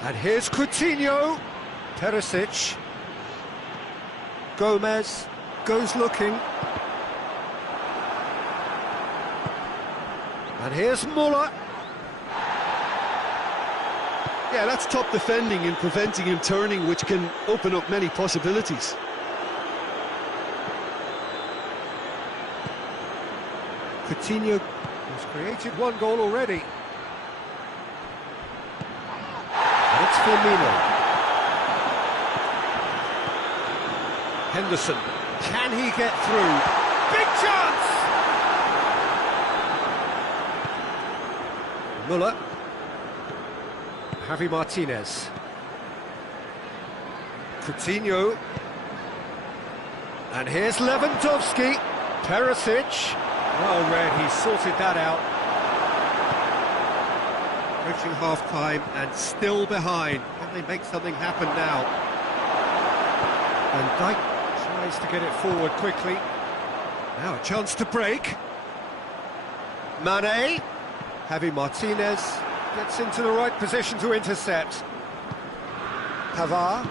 And here's Coutinho. Perisic. Gomez goes looking. And here's Muller. Yeah, that's top defending and preventing him turning, which can open up many possibilities. Coutinho has created one goal already. And it's Firmino. Henderson. Can he get through? Big chance! Muller. Javi Martinez. Coutinho. And here's Lewandowski. Perisic. Well read, he sorted that out. Approaching half-time and still behind. Can they make something happen now? And Dijk tries to get it forward quickly. Now a chance to break. Mane. Javi Martinez gets into the right position to intercept. Pavard.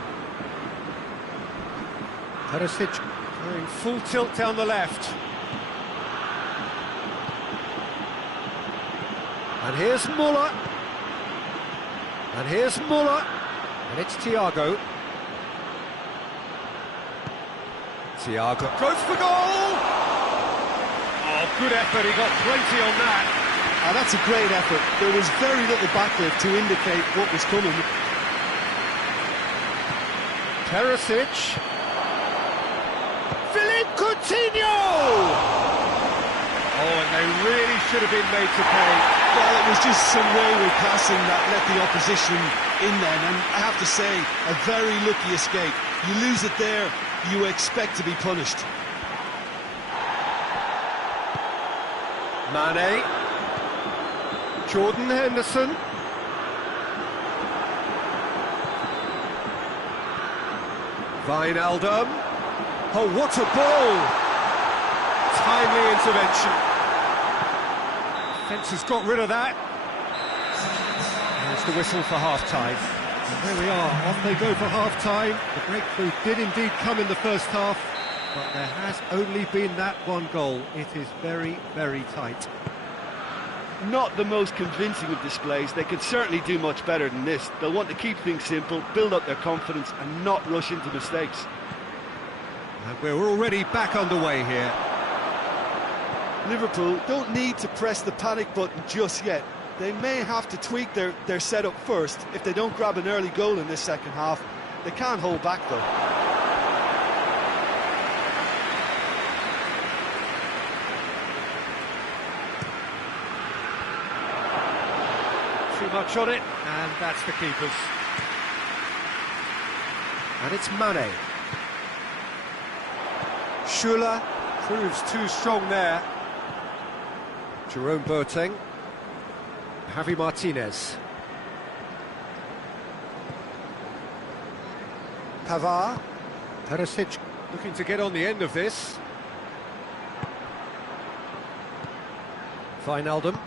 Perisic going full tilt down the left. And here's Muller. And here's Muller. And it's Thiago. Thiago goes for goal! Oh, good effort, he got plenty on that. That's a great effort. There was very little backlift to indicate what was coming. Perisic. Philippe Coutinho! Oh, and they really should have been made to pay. Well, it was just some railway passing that let the opposition in then, and I have to say, a very lucky escape. You lose it there, you expect to be punished. Mane. Jordan Henderson. Wijnaldum. Oh, what a ball! Timely intervention. Defence has got rid of that. There's the whistle for half-time. And there we are, off they go for half-time. The breakthrough did indeed come in the first half, but there has only been that one goal. It is very, very tight. Not the most convincing of displays. They could certainly do much better than this. They'll want to keep things simple, build up their confidence and not rush into mistakes. And we're already back underway here. Liverpool don't need to press the panic button just yet. They may have to tweak their setup first. If they don't grab an early goal in this second half, they can't hold back though. Too much on it, and that's the keeper's. And it's Mane. Schuller proves too strong there. Jerome Boateng. Javi Martinez. Pavard. Perisic looking to get on the end of this. Wijnaldum.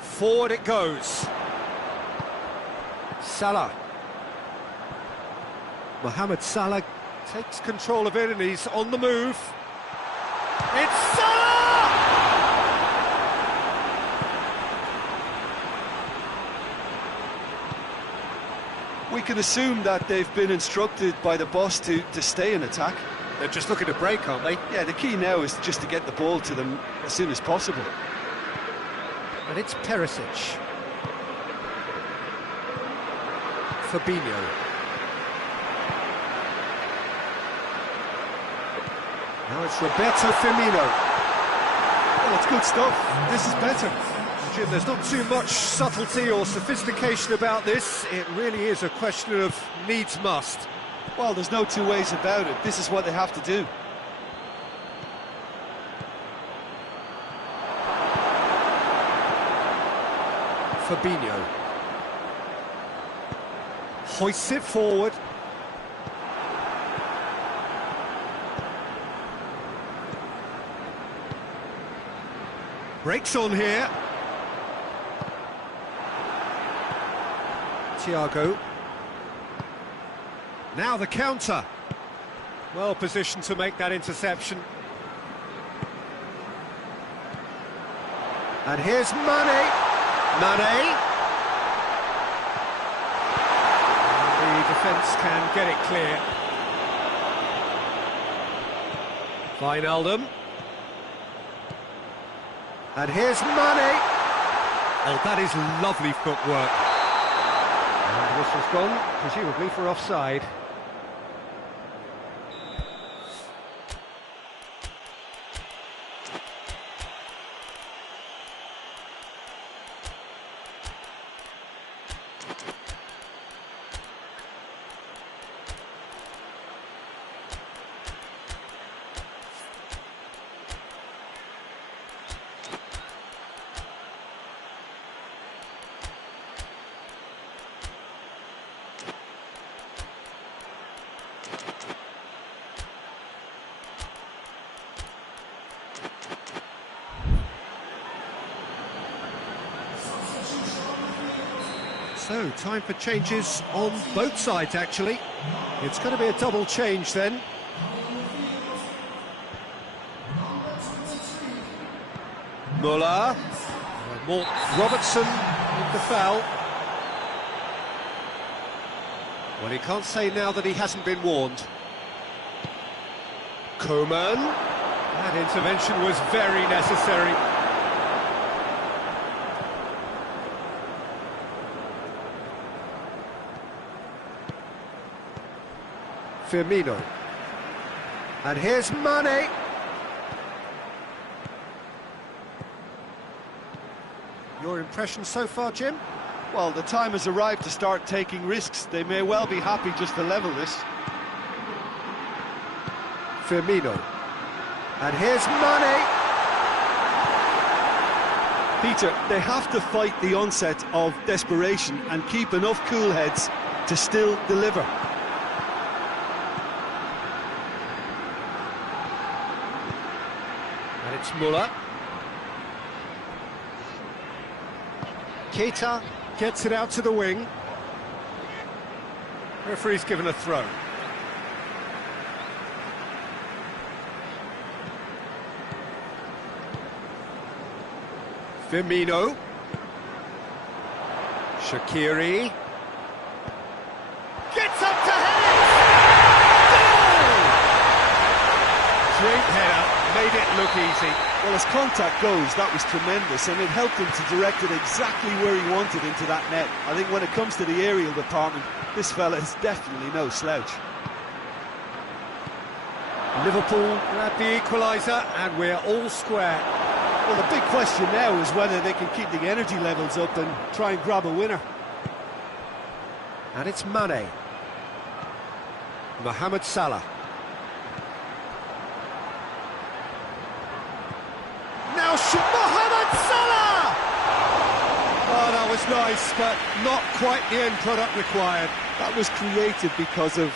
Forward it goes. Salah. Mohamed Salah takes control of it and he's on the move. It's Salah! We can assume that they've been instructed by the boss to stay in attack. They're just looking to break, aren't they? Yeah, the key now is just to get the ball to them as soon as possible. And it's Perisic. Fabinho. Now it's Roberto Firmino. Well, it's good stuff. This is better. Jim, there's not too much subtlety or sophistication about this. It really is a question of needs must. Well, there's no two ways about it. This is what they have to do. Fabinho. Hoists it forward. Breaks on here. Thiago. Now the counter. Well positioned to make that interception. And here's Mane. Mane. The defence can get it clear. Wijnaldum. And here's Mane. Oh, that is lovely footwork. And the whistle's gone, presumably for offside. So, time for changes on both sides, actually. It's going to be a double change then. Muller. Mort Robertson with the foul. Well, he can't say now that he hasn't been warned. Coman. That intervention was very necessary. Firmino. And here's Mane. Your impression so far, Jim? Well, the time has arrived to start taking risks. They may well be happy just to level this. Firmino. And here's Mane. Peter, they have to fight the onset of desperation and keep enough cool heads to still deliver. And it's Muller. Keita gets it out to the wing. Referee's given a throw. Firmino. Shaqiri. Gets up to head it! Goal! Great header, made it look easy. Well, as contact goes, that was tremendous, and it helped him to direct it exactly where he wanted into that net. I think when it comes to the aerial department, this fella is definitely no slouch. Liverpool grab the equaliser, and we're all square. Well, the big question now is whether they can keep the energy levels up and try and grab a winner. And it's Mane. Mohamed Salah. Now Mohamed Salah! Oh, that was nice, but not quite the end product required. That was created because of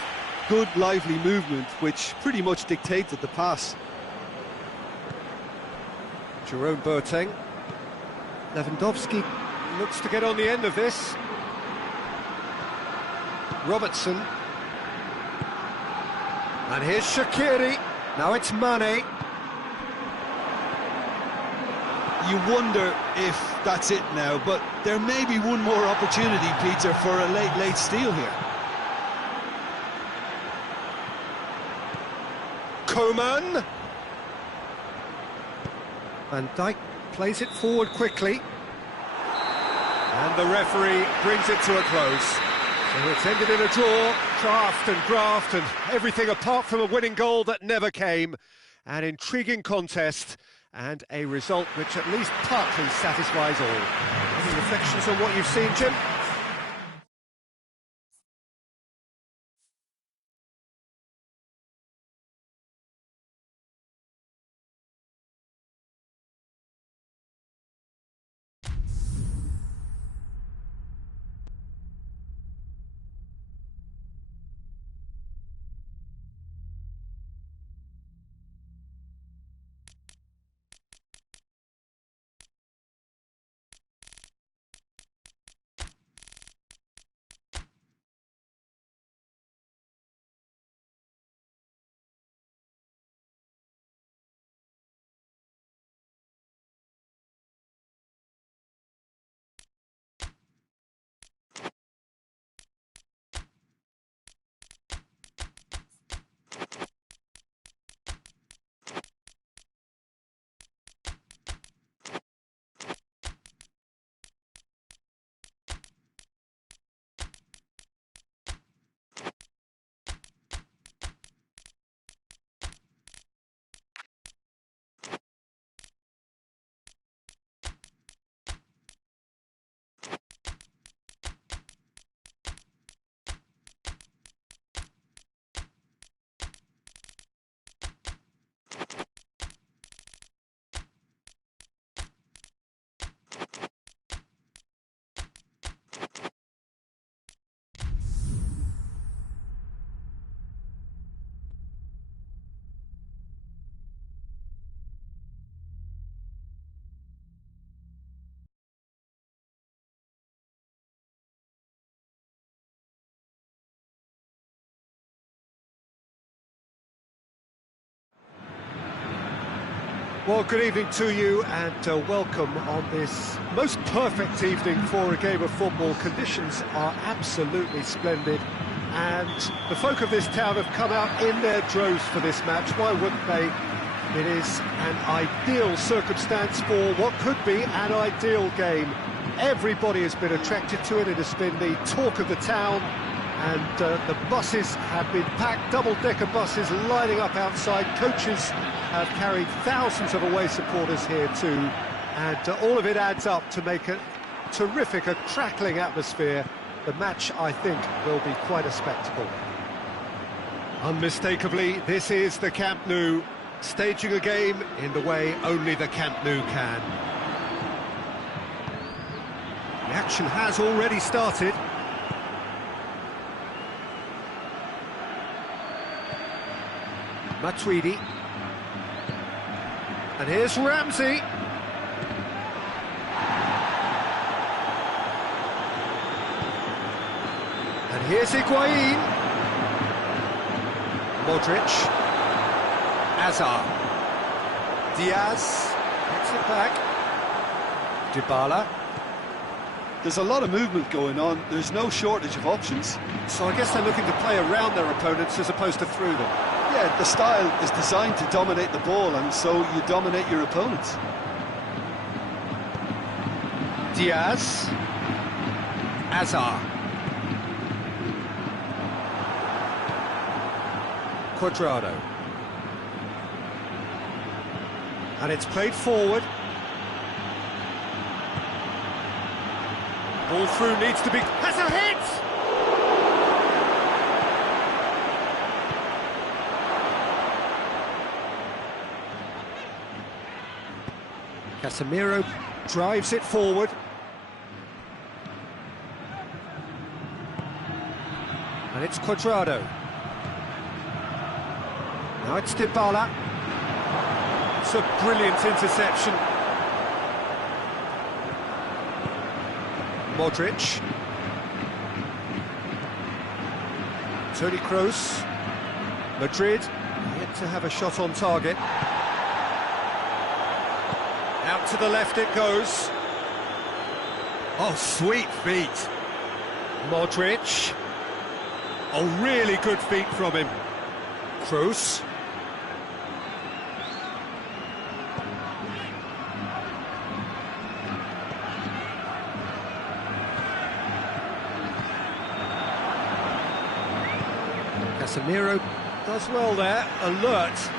good, lively movement, which pretty much dictated the pass. Jerome Boateng. Lewandowski looks to get on the end of this. Robertson. And here's Shaqiri. Now it's Mane. You wonder if that's it now, but there may be one more opportunity, Peter, for a late steal here. Coman. Van Dijk plays it forward quickly. And the referee brings it to a close. So it's ended in a draw, draft and graft and everything apart from a winning goal that never came. An intriguing contest and a result which at least partly satisfies all. Any reflections on what you've seen, Jim? Well, good evening to you and welcome on this most perfect evening for a game of football. Conditions are absolutely splendid and the folk of this town have come out in their droves for this match. Why wouldn't they? It is an ideal circumstance for what could be an ideal game. Everybody has been attracted to it. It has been the talk of the town, and the buses have been packed, double-decker buses lining up outside. Coaches have carried thousands of away supporters here too, and all of it adds up to make a terrific, a crackling atmosphere. The match, I think, will be quite a spectacle. Unmistakably, this is the Camp Nou, staging a game in the way only the Camp Nou can. The action has already started. Matuidi. And here's Ramsey. And here's Higuain. Modric. Azar. Diaz. Gets it back. Dybala. There's a lot of movement going on. There's no shortage of options. So I guess they're looking to play around their opponents as opposed to through them. Yeah, the style is designed to dominate the ball, and so you dominate your opponents. Diaz. Azar. Cuadrado. And it's played forward. Ball through needs to be... Has a hit! Casemiro drives it forward. And it's Cuadrado. Now it's Dybala. It's a brilliant interception. Modric. Toni Kroos. Madrid yet to have a shot on target. Out to the left it goes. Oh, sweet feet. Modric. Oh, really good feet from him. Kroos. Casemiro does well there, alert.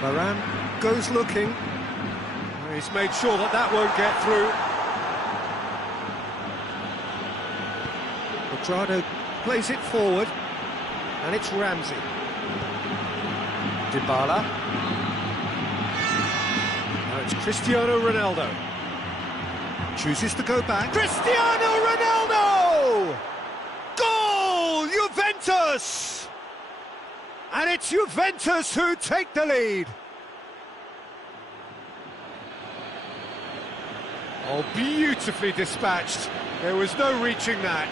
Varane goes looking. He's made sure that that won't get through. Cuadrado plays it forward, and it's Ramsey. Dybala. Now it's Cristiano Ronaldo. Chooses to go back. Cristiano Ronaldo! Goal! Juventus! And it's Juventus who take the lead. Oh, beautifully dispatched. There was no reaching that.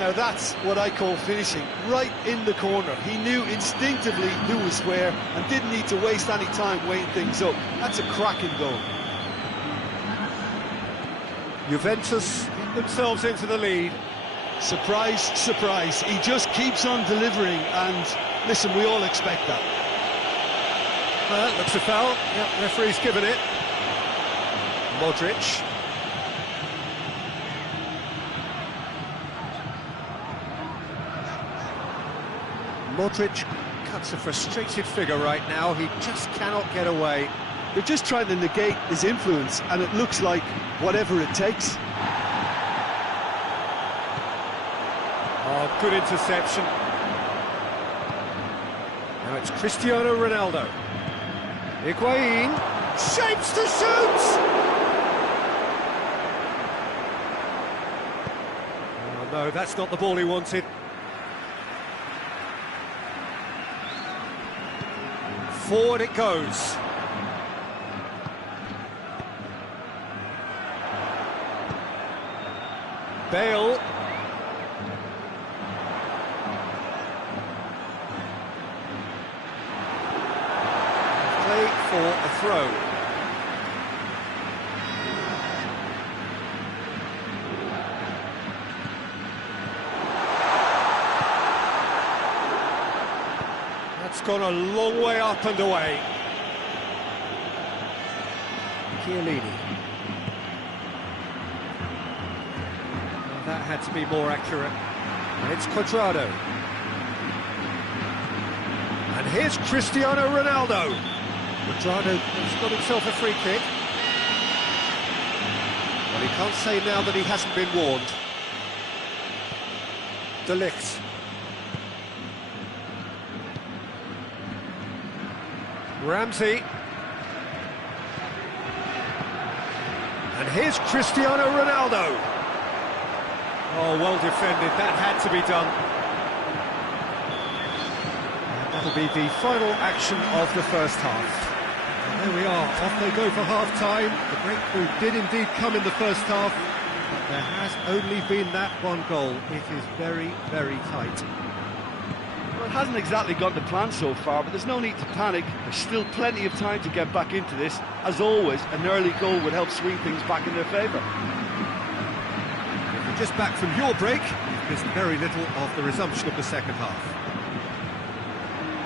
Now that's what I call finishing, right in the corner. He knew instinctively who was where and didn't need to waste any time weighing things up. That's a cracking goal. Juventus get themselves into the lead. Surprise, surprise. He just keeps on delivering, and listen, we all expect that. Well, that looks a foul. Yep, referee's given it. Modric. Modric cuts a frustrated figure right now. He just cannot get away. They're just trying to negate his influence, and it looks like whatever it takes. Oh, good interception. Now it's Cristiano Ronaldo. Higuain shapes to shoot! Oh no, that's not the ball he wanted. Forward it goes. Bale. Play for a throw. That's gone a long way up and away. Chiellini. Well, that had to be more accurate. And it's Cuadrado. And here's Cristiano Ronaldo. Cuadrado has got himself a free kick. Well, he can't say now that he hasn't been warned. De Ligt. Ramsey. And here's Cristiano Ronaldo. Oh, well defended, that had to be done. And that'll be the final action of the first half. And there we are, off they go for half-time. The breakthrough did indeed come in the first half, but there has only been that one goal. It is very, very tight. Well, it hasn't exactly gone to plan so far, but there's no need to panic. There's still plenty of time to get back into this. As always, an early goal would help swing things back in their favour. If you're just back from your break, you've missed very little of the resumption of the second half.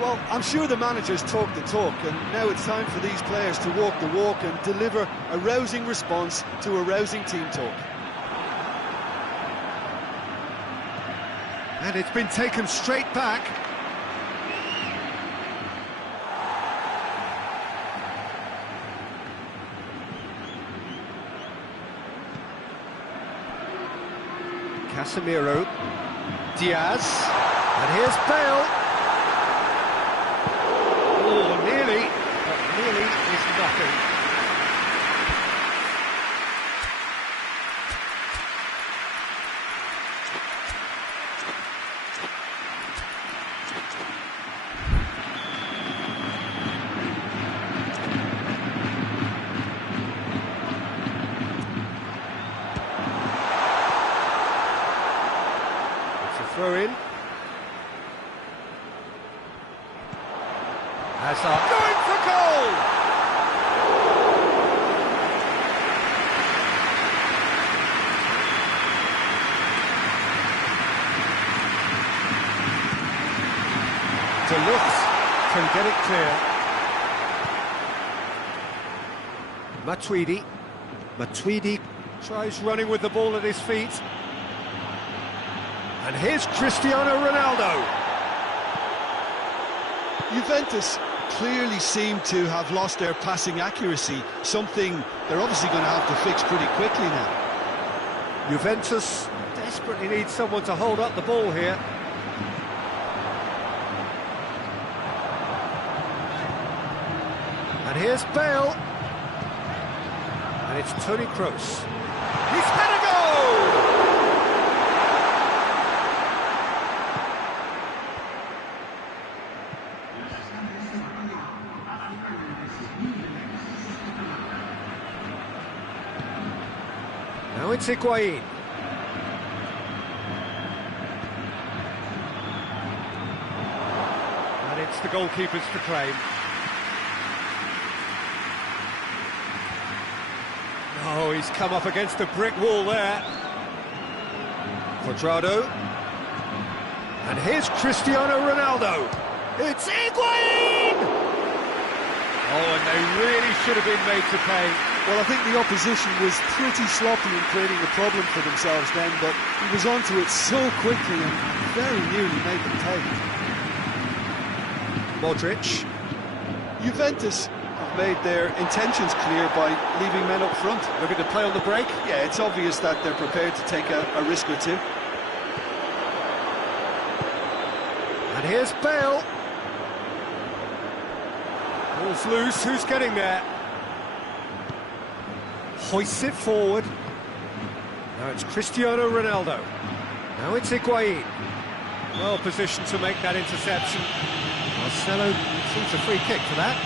Well, I'm sure the managers talk the talk, and now it's time for these players to walk the walk and deliver a rousing response to a rousing team talk. And it's been taken straight back. Casemiro, Diaz, and here's Bale. Oh, nearly, but nearly is nothing. Throw in. Hazard going for goal! De Ligt can get it clear. Matuidi tries running with the ball at his feet. And here's Cristiano Ronaldo. Juventus clearly seem to have lost their passing accuracy, something they're obviously going to have to fix pretty quickly now. Juventus desperately need someone to hold up the ball here. And here's Bale. And it's Toni Kroos. He's had a goal! Now it's Higuain. And it's the goalkeepers to claim. Oh, he's come up against a brick wall there. Cuadrado. And here's Cristiano Ronaldo. It's Higuain! Oh, and they really should have been made to pay. Well, I think the opposition was pretty sloppy in creating a problem for themselves then, but he was onto it so quickly and very nearly made them pay. Modric. Juventus have made their intentions clear by leaving men up front. Looking to play on the break. Yeah, it's obvious that they're prepared to take a risk or two. And here's Bale. Ball's loose, who's getting there? Hoists it forward. Now it's Cristiano Ronaldo. Now it's Higuain. Well positioned to make that interception. Marcelo seems a free kick for that.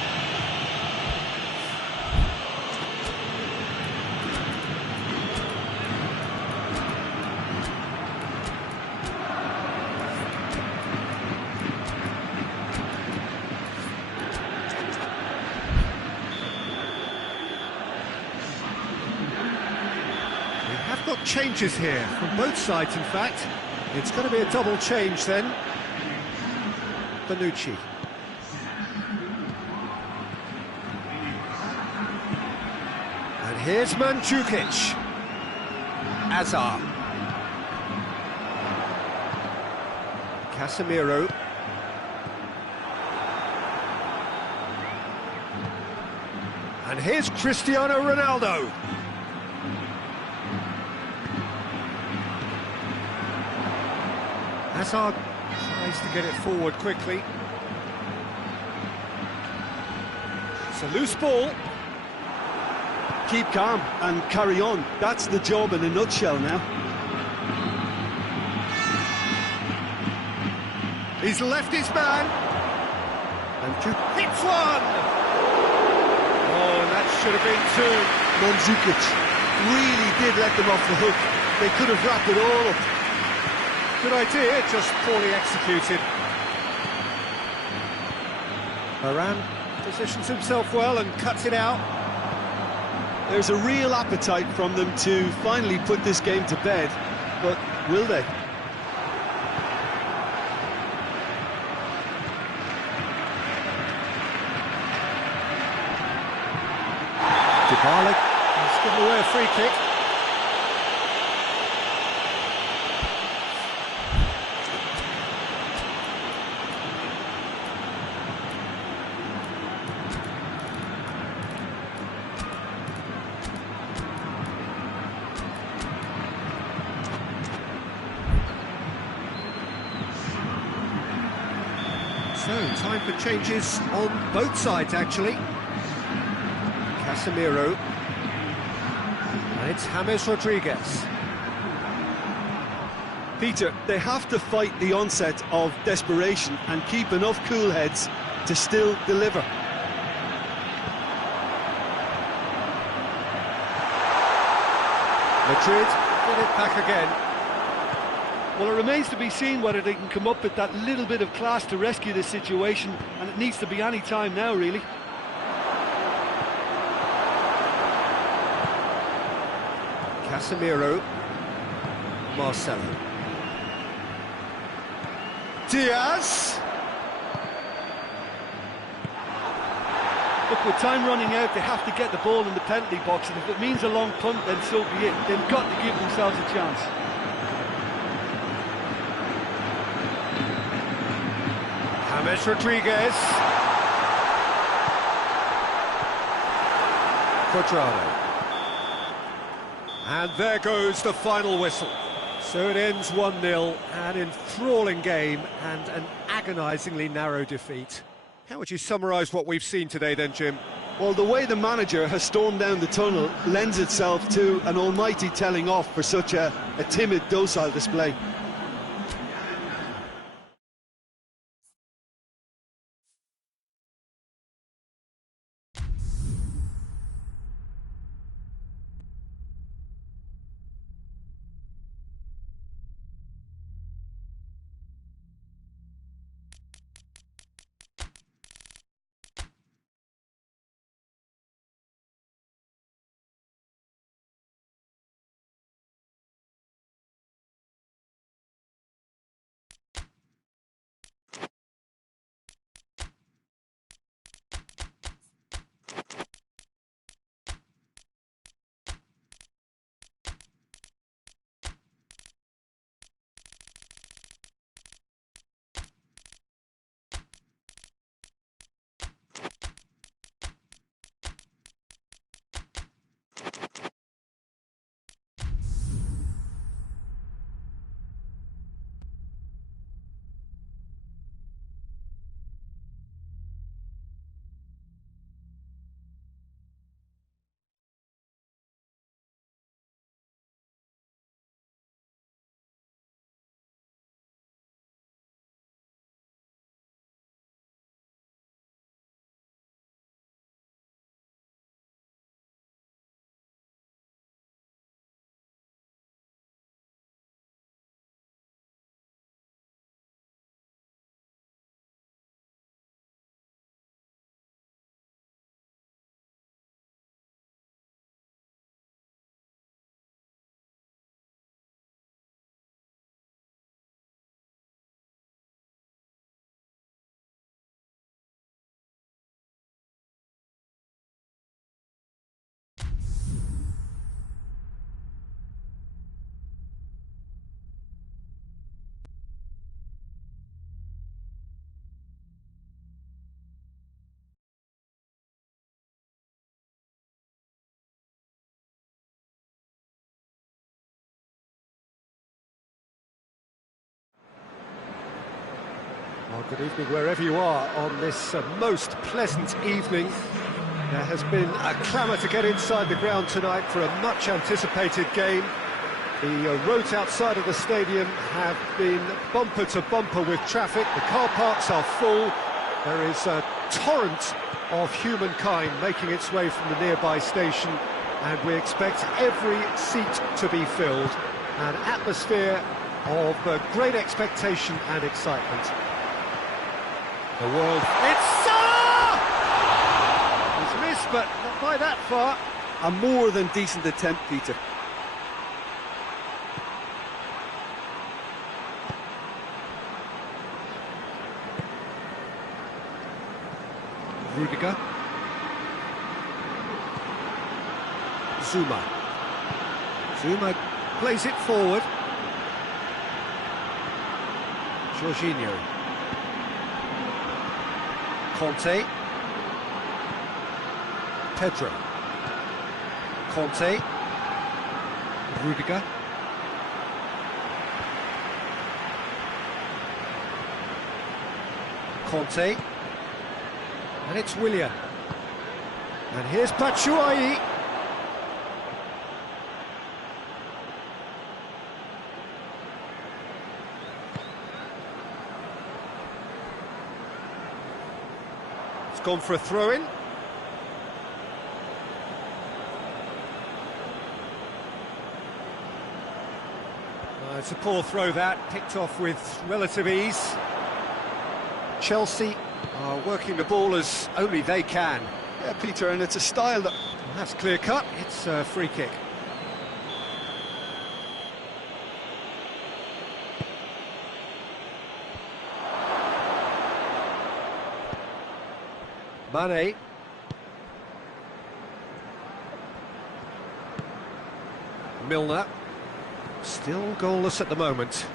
Got changes here from both sides, in fact. It's going to be a double change then. Bonucci. Here's Mandzukic. Azar. Casemiro. And here's Cristiano Ronaldo. Hazard tries to get it forward quickly. It's a loose ball. Keep calm and carry on. That's the job in a nutshell now. He's left his man. And hits one! Oh, that should have been two. Mandzukic really did let them off the hook. They could have wrapped it all up. Good idea, just poorly executed. Varane positions himself well and cuts it out. There's a real appetite from them to finally put this game to bed, but will they? Dybala has given away a free kick. So, time for changes on both sides, actually. Casemiro. And it's James Rodriguez. Peter, they have to fight the onset of desperation and keep enough cool heads to still deliver. Madrid get it back again. Well, it remains to be seen whether they can come up with that little bit of class to rescue this situation, and it needs to be any time now, really. Casemiro. Marcelo. Diaz. Look, with time running out, they have to get the ball in the penalty box, and if it means a long punt, then so be it. They've got to give themselves a chance. James Rodriguez. Quadrado. And there goes the final whistle. So it ends 1-0, an enthralling game and an agonisingly narrow defeat. How would you summarise what we've seen today then, Jim? Well, the way the manager has stormed down the tunnel lends itself to an almighty telling off for such a timid, docile display. Well, good evening wherever you are on this most pleasant evening. There has been a clamour to get inside the ground tonight for a much-anticipated game. The roads outside of the stadium have been bumper to bumper with traffic. The car parks are full. There is a torrent of humankind making its way from the nearby station, and we expect every seat to be filled. An atmosphere of great expectation and excitement. The world... It's Salah! He's missed, but not by that far. A more than decent attempt, Peter. Rudiger. Zuma. Zuma plays it forward. Jorginho. Conte. Pedro. Conte. Rudiger. Conte. And it's Willian. And here's Batshuayi. It's gone for a throw-in. It's a poor throw that, picked off with relative ease. Chelsea are working the ball as only they can. Yeah, Peter, and it's a style that... Well, that's clear-cut, it's a free kick. Mane. Milner. Still goalless at the moment.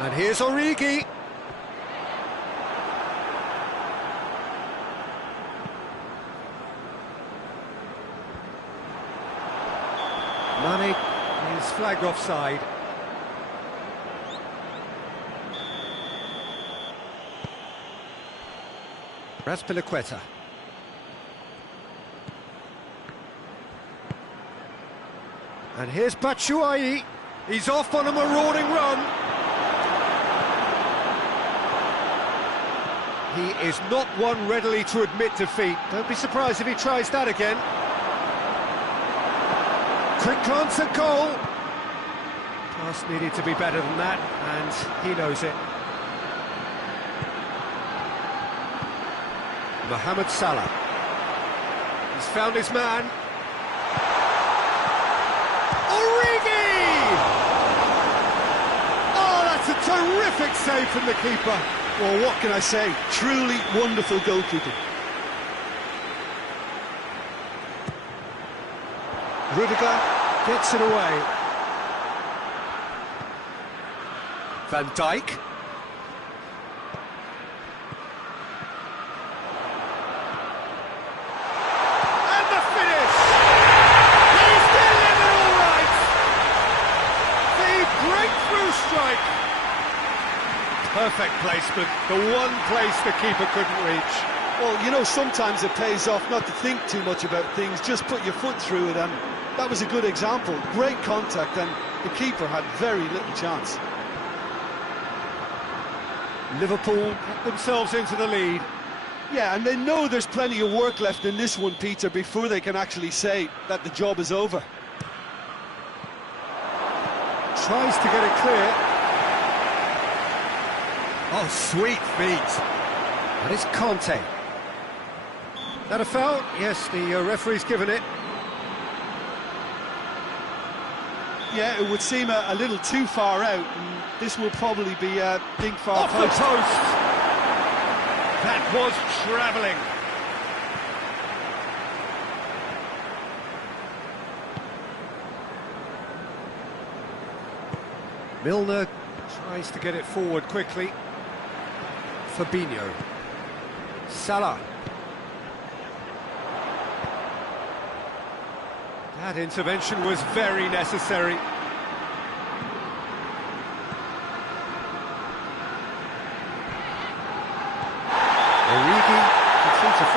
And here's Origi. Mane is flagged offside. Razpilicueta. And here's Batshuayi. He's off on a marauding run. He is not one readily to admit defeat. Don't be surprised if he tries that again. Quick glance at goal. Pass needed to be better than that, and he knows it. Mohamed Salah. He's found his man. Origi! Oh, that's a terrific save from the keeper. Well, what can I say? Truly wonderful goalkeeping. Rudiger gets it away. Van Dijk. And the finish! He's delivered all right! The breakthrough strike! Perfect placement, the one place the keeper couldn't reach. Well, you know, sometimes it pays off not to think too much about things, just put your foot through it, and that was a good example. Great contact, and the keeper had very little chance. Liverpool get themselves into the lead. Yeah, and they know there's plenty of work left in this one, Peter, before they can actually say that the job is over. Tries to get it clear. Oh, sweet feet. And it's Conte. That a foul? Yes, the referee's given it. Yeah, it would seem a little too far out, and this will probably be a big far Off post. the post! That was travelling. Milner tries to get it forward quickly. Fabinho. Salah. That intervention was very necessary.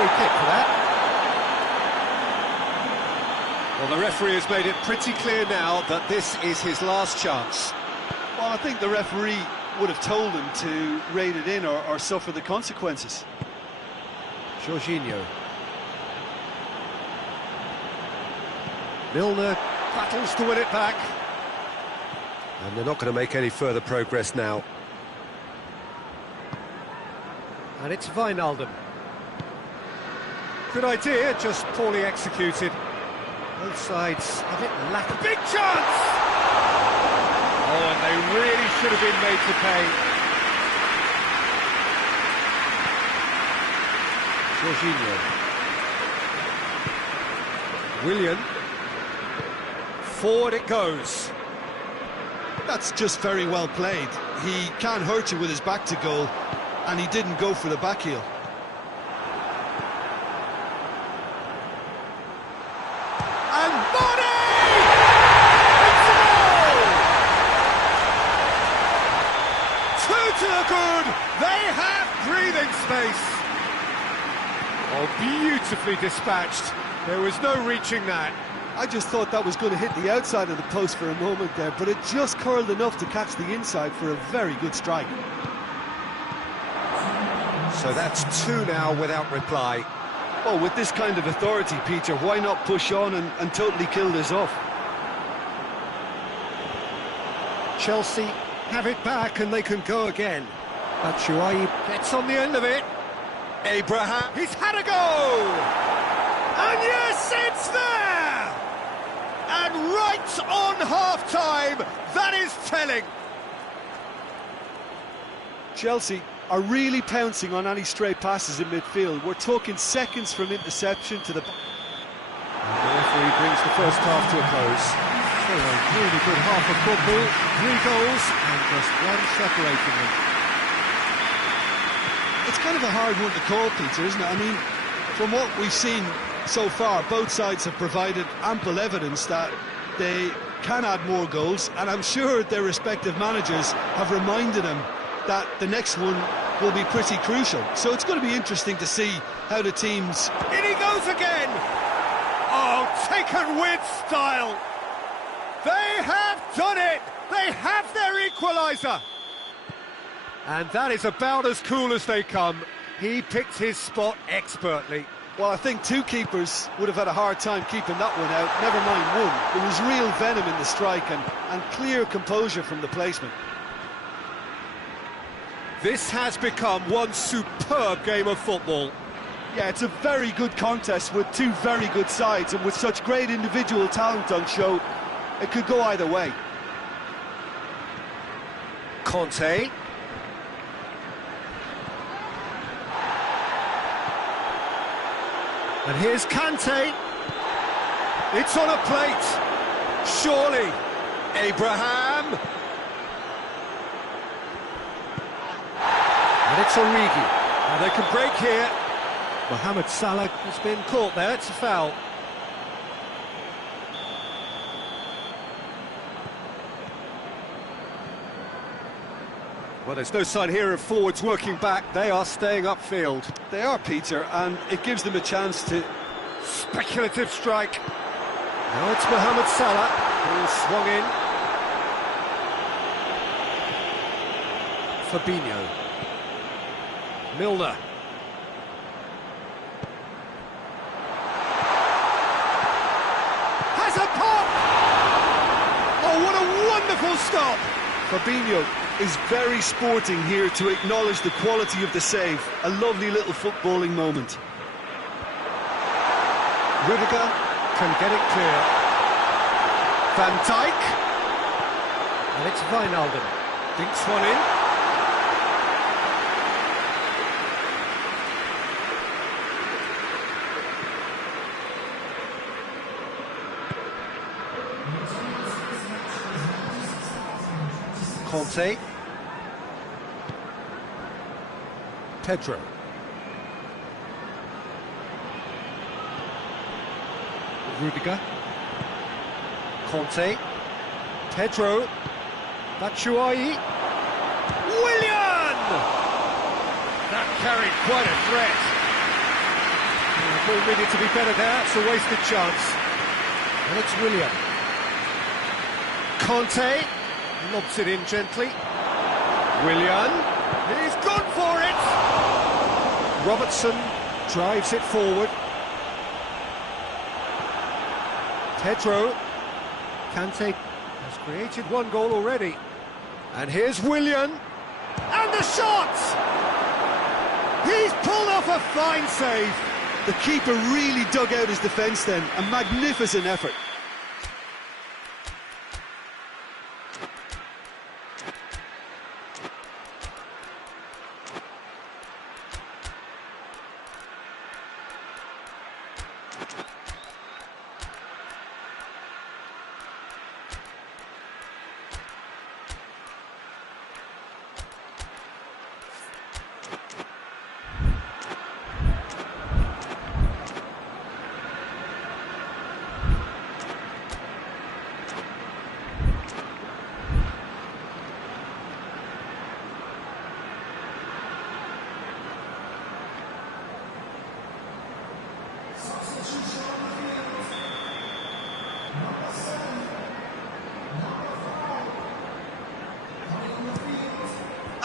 free kick for that. Well, the referee has made it pretty clear now that this is his last chance. Well, I think the referee would have told him to rate it in or suffer the consequences. Jorginho. Milner battles to win it back. And they're not going to make any further progress now. And it's Wijnaldum. Good idea, just poorly executed. Both sides a bit lack a big chance! Oh, and they really should have been made to pay. Jorginho. Willian. Forward it goes. That's just very well played. He can't hurt you with his back to goal, and he didn't go for the back heel. And Body! It's a goal! Two to the good. They have breathing space. Oh, beautifully dispatched. There was no reaching that. I just thought that was going to hit the outside of the post for a moment there, but it just curled enough to catch the inside for a very good strike. So that's two now without reply. Well, with this kind of authority, Peter, why not push on and totally kill this off? Chelsea have it back and they can go again. Dixuha gets on the end of it. Abraham, he's had a go! And yes, it's there! And right on half-time, that is telling. Chelsea are really pouncing on any stray passes in midfield. We're talking seconds from interception to the... And the referee brings the first half to a close. So a really good half of football, 3 goals and just one separating them. It's kind of a hard one to call, Peter, isn't it? I mean, from what we've seen so far, both sides have provided ample evidence that they can add more goals, and I'm sure their respective managers have reminded them that the next one will be pretty crucial. So it's going to be interesting to see how the teams... In he goes again! Oh, taken with style! They have done it! They have their equaliser! And that is about as cool as they come. He picked his spot expertly. Well, I think two keepers would have had a hard time keeping that one out, never mind one. There was real venom in the strike and clear composure from the placement. This has become one superb game of football. Yeah, it's a very good contest with two very good sides, and with such great individual talent on show, it could go either way. Conte. And here's Kante. It's on a plate. Surely. Abraham. And it's Origi. And they can break here. Mohamed Salah has been caught there. It's a foul. Well, there's no sign here of forwards working back. They are staying upfield. They are, Peter, and it gives them a chance to... Speculative strike. Now it's Mohamed Salah who swung in. Fabinho. Milner. Has a pop! Oh, what a wonderful stop! Fabinho is very sporting here to acknowledge the quality of the save. A lovely little footballing moment. Rudiger can get it clear. Van Dijk. And it's Wijnaldum. Dinks one in. Conte. Pedro. Rudiger. Conte. Pedro. Dixuha. Willian! That carried quite a threat. Liverpool needed to be better there. It's a wasted chance. And it's Willian. Conte lobs it in gently. Willian, he's gone for it! Robertson drives it forward. Pedro. Kante has created one goal already. And here's Willian. And the shot! He's pulled off a fine save. The keeper really dug out his defence then. A magnificent effort.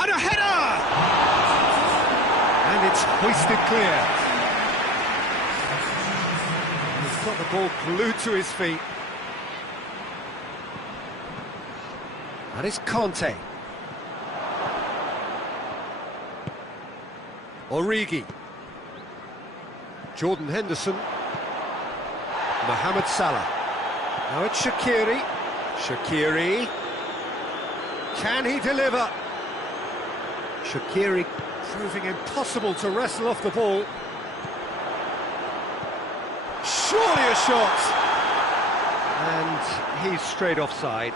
And a header! And it's hoisted clear. He's got the ball glued to his feet. And it's Conte. Origi. Jordan Henderson. Mohamed Salah. Now it's Shaqiri. Shaqiri. Can he deliver? Shaqiri proving impossible to wrestle off the ball. Surely a shot! And he's straight offside.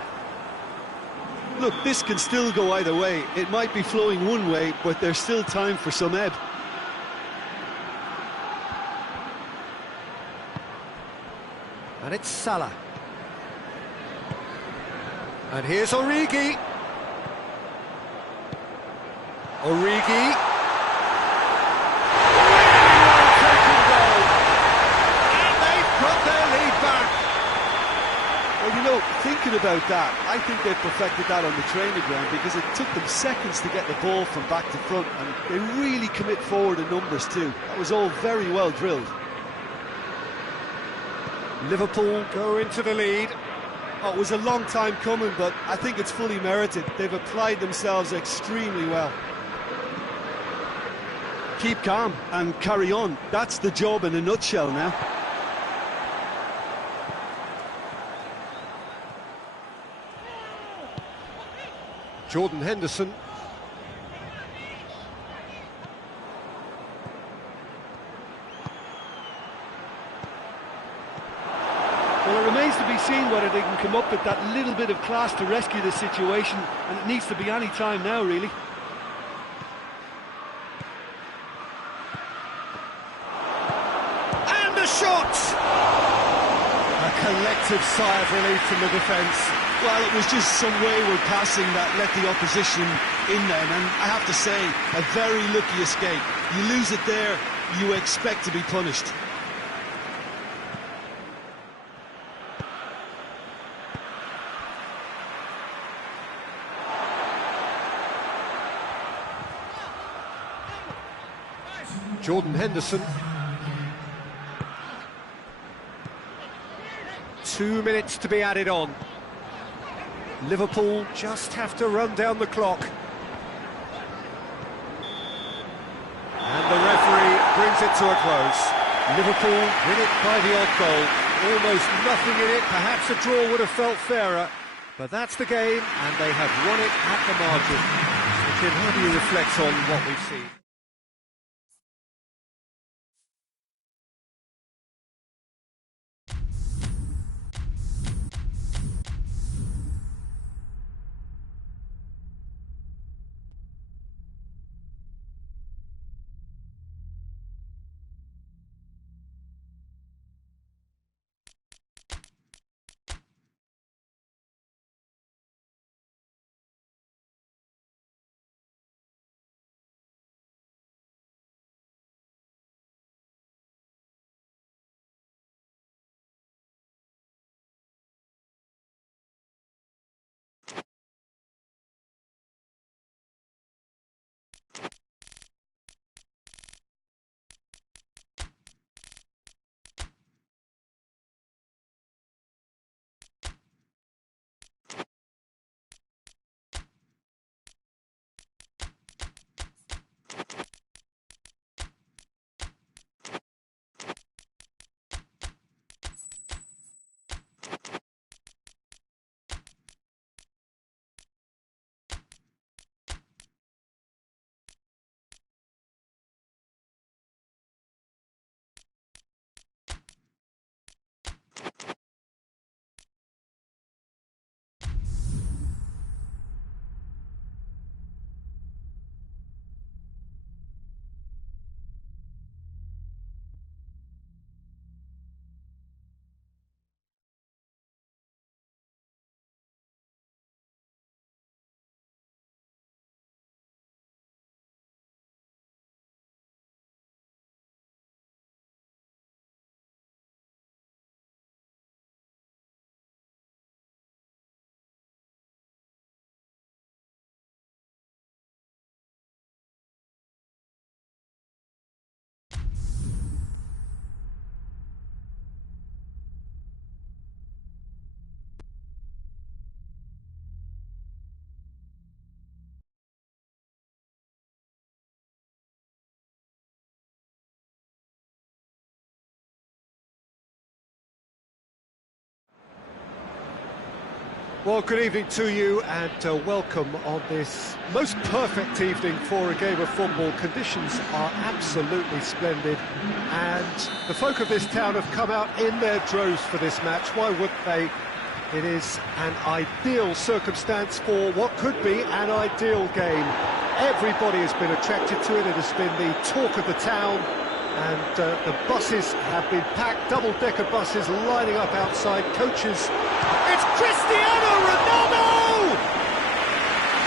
Look, this can still go either way. It might be flowing one way, but there's still time for some ebb. And it's Salah. And here's Origi. Origi. Taken goal. And they've got their lead back. Well, you know, thinking about that, I think they perfected that on the training ground because it took them seconds to get the ball from back to front, and they really commit forward in numbers too. That was all very well drilled. Liverpool go into the lead. Oh, it was a long time coming, but I think it's fully merited. They've applied themselves extremely well. Keep calm and carry on. That's the job in a nutshell now. Jordan Henderson. Well, it remains to be seen whether they can come up with that little bit of class to rescue the situation, and it needs to be any time now, really. And a shot! A collective sigh of relief from the defence. Well, it was just some wayward passing that let the opposition in then, and I have to say, a very lucky escape. You lose it there, you expect to be punished. Jordan Henderson. 2 minutes to be added on. Liverpool just have to run down the clock. And the referee brings it to a close. Liverpool win it by the odd goal. Almost nothing in it. Perhaps a draw would have felt fairer. But that's the game, and they have won it at the margin. So, Tim, how do you reflect on what we've seen? Well, good evening to you and welcome on this most perfect evening for a game of football. Conditions are absolutely splendid and the folk of this town have come out in their droves for this match. Why wouldn't they? It is an ideal circumstance for what could be an ideal game. Everybody has been attracted to it. It has been the talk of the town. And the buses have been packed, double-decker buses lining up outside, coaches. It's Cristiano Ronaldo!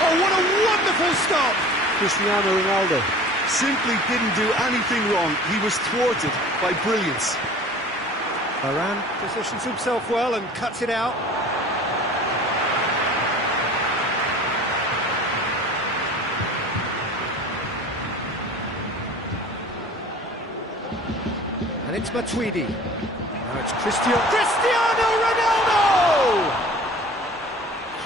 Oh, what a wonderful stop! Cristiano Ronaldo simply didn't do anything wrong. He was thwarted by brilliance. Varane positions himself well and cuts it out. And it's Matuidi. Now it's Cristiano Ronaldo!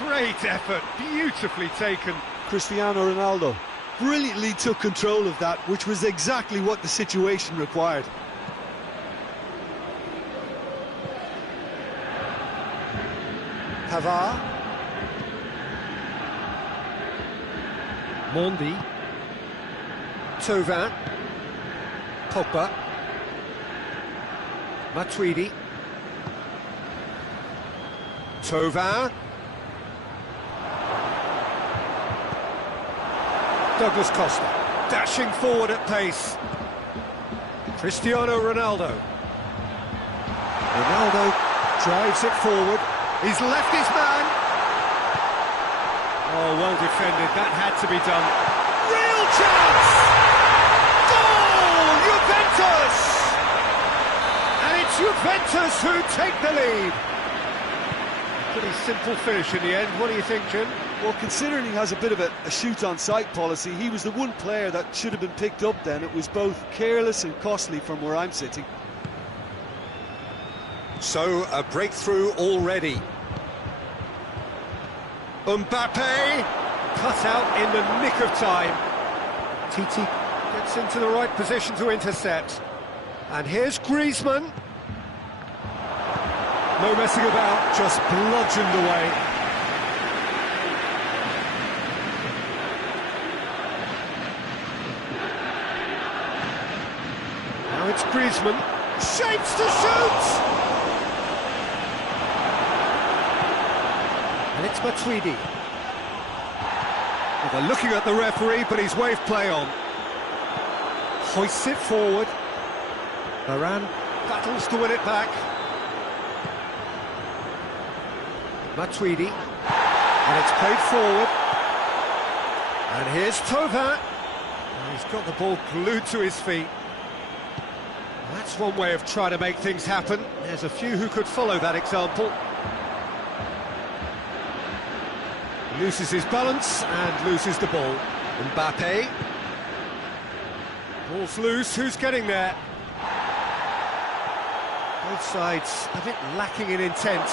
Great effort, beautifully taken. Cristiano Ronaldo brilliantly took control of that, which was exactly what the situation required. Pavard. Mondi. Thauvin. Pogba. Matuidi. Thauvin. Douglas Costa, dashing forward at pace. Cristiano Ronaldo. Ronaldo drives it forward. He's left his man. Oh, well defended. That had to be done. Real chance! Goal! Juventus! And it's Juventus who take the lead. Pretty simple finish in the end. What do you think, Jim? Well, considering he has a bit of a shoot-on-sight policy, he was the one player that should have been picked up then. It was both careless and costly from where I'm sitting. So, a breakthrough already. Mbappe, cut out in the nick of time. Titi gets into the right position to intercept. And here's Griezmann. No messing about, just bludgeoned away. Now it's Griezmann. Shapes to shoot! And it's Matuidi. Well, they're looking at the referee, but he's waved play on. Hoists it forward. Varane battles to win it back. Matuidi. And it's played forward. And here's Thauvin. He's got the ball glued to his feet. That's one way of trying to make things happen. There's a few who could follow that example. Loses his balance and loses the ball. Mbappe. Ball's loose, who's getting there? Both sides a bit lacking in intent.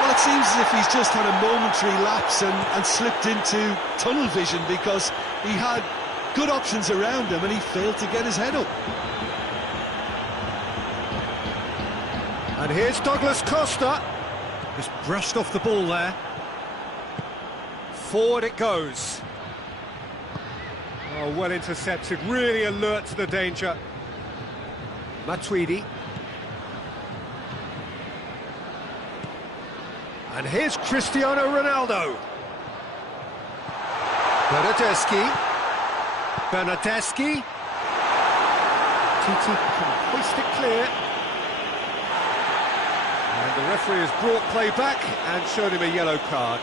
Well, it seems as if he's just had a momentary lapse and slipped into tunnel vision, because he had good options around him and he failed to get his head up. And here's Douglas Costa. Just brushed off the ball there. Forward it goes. Oh, well intercepted, really alert to the danger. Matuidi. And here's Cristiano Ronaldo. Bernardeschi. Titi can hoist it clear. And the referee has brought play back and shown him a yellow card.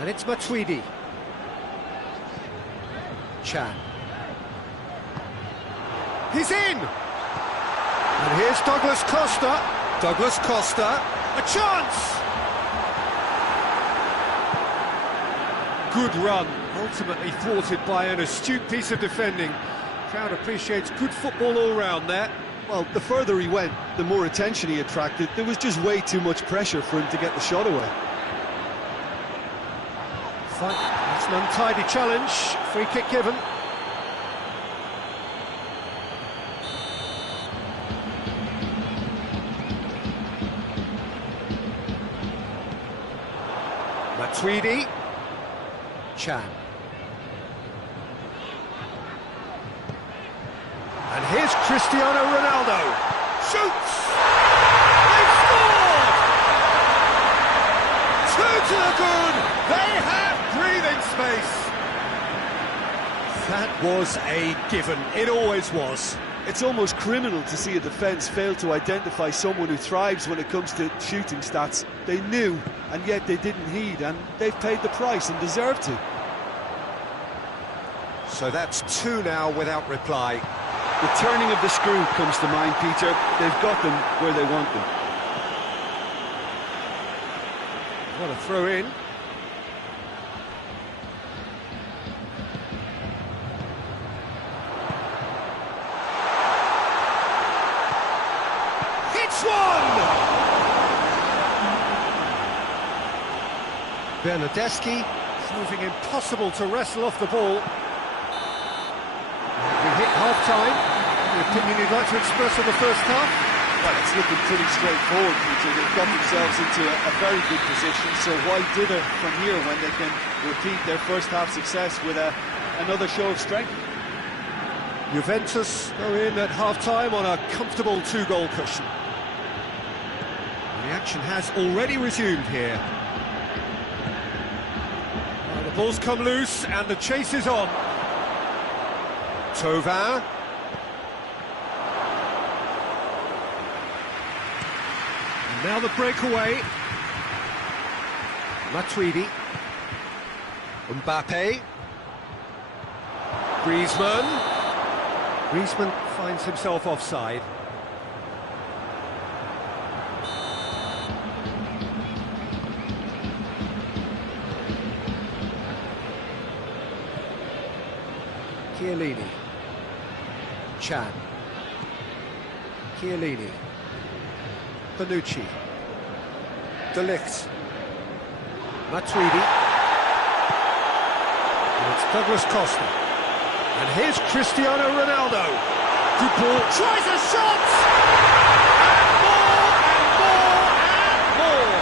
And it's Matuidi. Chan. He's in! And here's Douglas Costa. Douglas Costa. A chance! Good run. Ultimately thwarted by an astute piece of defending. Crowd appreciates good football all round there. Well, the further he went, the more attention he attracted. There was just way too much pressure for him to get the shot away. That's an untidy challenge. Free kick given. Matuidi. Chan. And here's Cristiano Ronaldo. Shoots! They've scored! 2 to the good! They have breathing space! That was a given. It always was. It's almost criminal to see a defence fail to identify someone who thrives when it comes to shooting stats. They knew, and yet they didn't heed, and they've paid the price and deserve to. So that's 2 now without reply. The turning of the screw comes to mind, Peter. They've got them where they want them. What a throw in. Hits one! Bernardeschi proving impossible to wrestle off the ball. We hit half-time. The opinion you'd like to express on the first half? Well, it's looking pretty straightforward, Peter. They've got themselves into a very good position, so why dither from here when they can repeat their first half success with another show of strength? Juventus go in at half-time on a comfortable 2-goal cushion. The action has already resumed here. The ball's come loose and the chase is on. Thauvin. And now the breakaway. Matuidi. Mbappe. Griezmann. Griezmann finds himself offside. Chiellini. Chan. Chiellini. Bonucci. De Ligt. Matuidi. And it's Douglas Costa. And here's Cristiano Ronaldo. Good ball. Tries a shot! And more, and more, and more!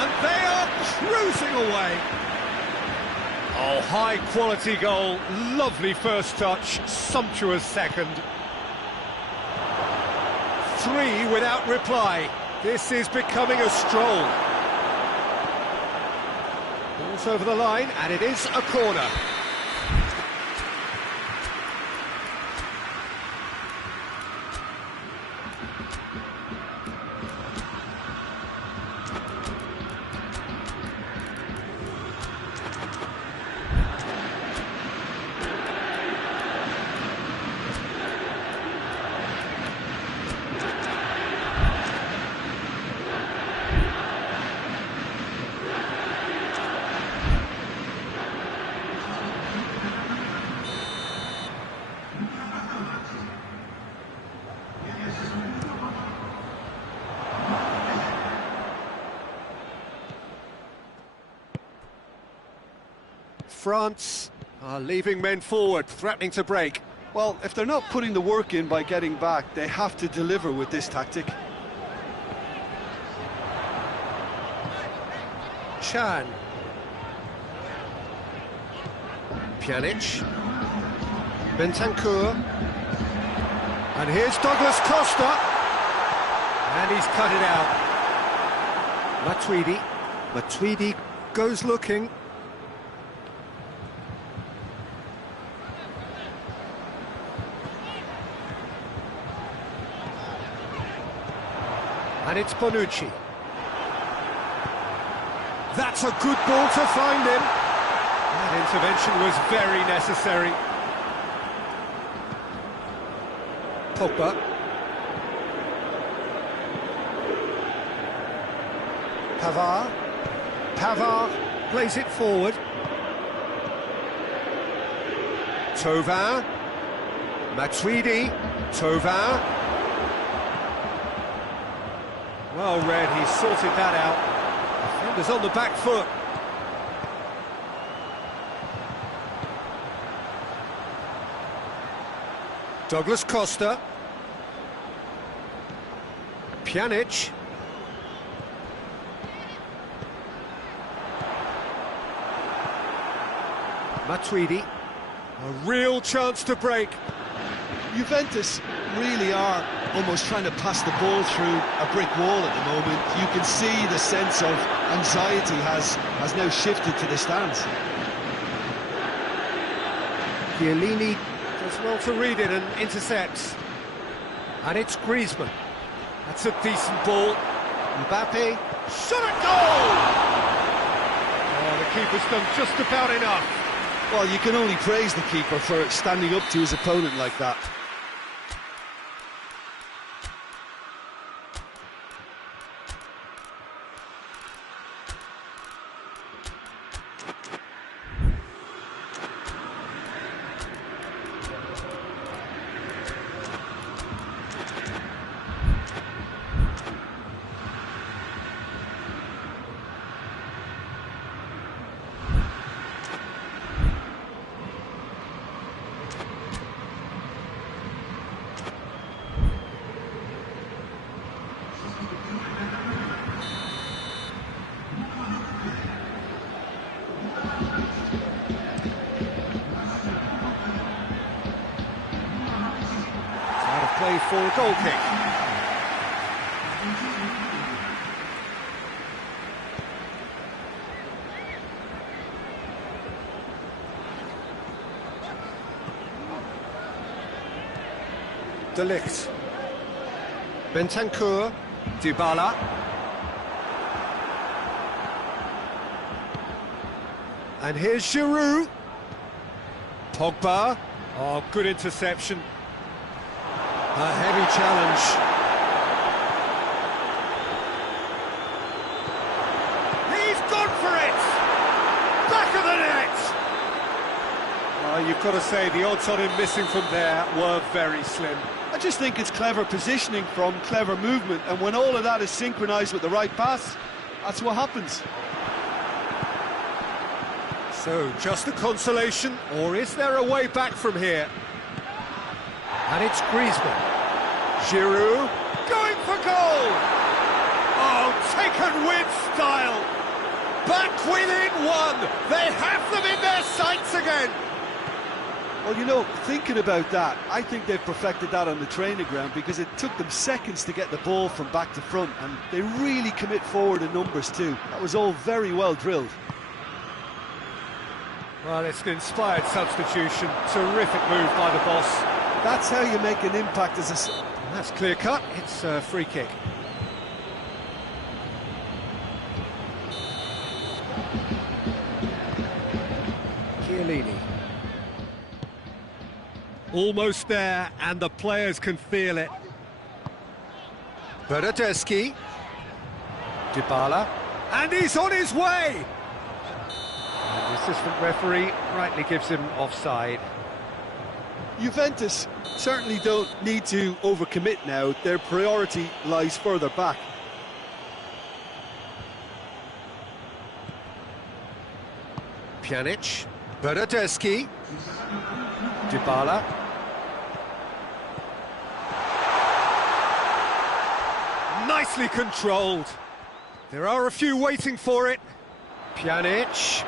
And they are cruising away. Oh, high-quality goal, lovely first touch, sumptuous second. 3 without reply. This is becoming a stroll. Ball's over the line, and it is a corner. France are leaving men forward, threatening to break. Well, if they're not putting the work in by getting back, they have to deliver with this tactic. Chan. Pjanic. Bentancur. And here's Douglas Costa. And he's cut it out. Matuidi. Matuidi goes looking. And it's Bonucci. That's a good ball to find him. That intervention was very necessary. Pogba. Pavard. Pavard plays it forward. Thauvin. Matuidi. Thauvin. Well read, he sorted that out. Defenders on the back foot. Douglas Costa. Matuidi. A real chance to break. Juventus really are almost trying to pass the ball through a brick wall at the moment. You can see the sense of anxiety has now shifted to the stands. Chiellini does well to read it and intercepts. And it's Griezmann. That's a decent ball. Mbappe, shot at goal! Oh, the keeper's done just about enough. Well, you can only praise the keeper for standing up to his opponent like that. Play for a goal kick. De Ligt. Bentancur. Dybala. And here's Giroud. Pogba. Oh, good interception. A heavy challenge. He's gone for it! Back of the net! You've got to say, the odds on him missing from there were very slim. I just think it's clever positioning from clever movement, and when all of that is synchronised with the right pass, that's what happens. So, just a consolation, or is there a way back from here? And it's Griezmann. Giroud going for goal! Oh, taken with style! Back within one! They have them in their sights again! Well, you know, thinking about that, I think they've perfected that on the training ground because it took them seconds to get the ball from back to front, and they really commit forward in numbers too. That was all very well drilled. Well, it's an inspired substitution. Terrific move by the boss. That's how you make an impact as a... That's clear cut. It's a free kick. Chiellini. Almost there, and the players can feel it. Bernardeschi. Dybala. And he's on his way! And the assistant referee rightly gives him offside. Juventus certainly don't need to overcommit now. Their priority lies further back. Pjanic. Bernardeschi. Dybala. Nicely controlled. There are a few waiting for it. Pjanic.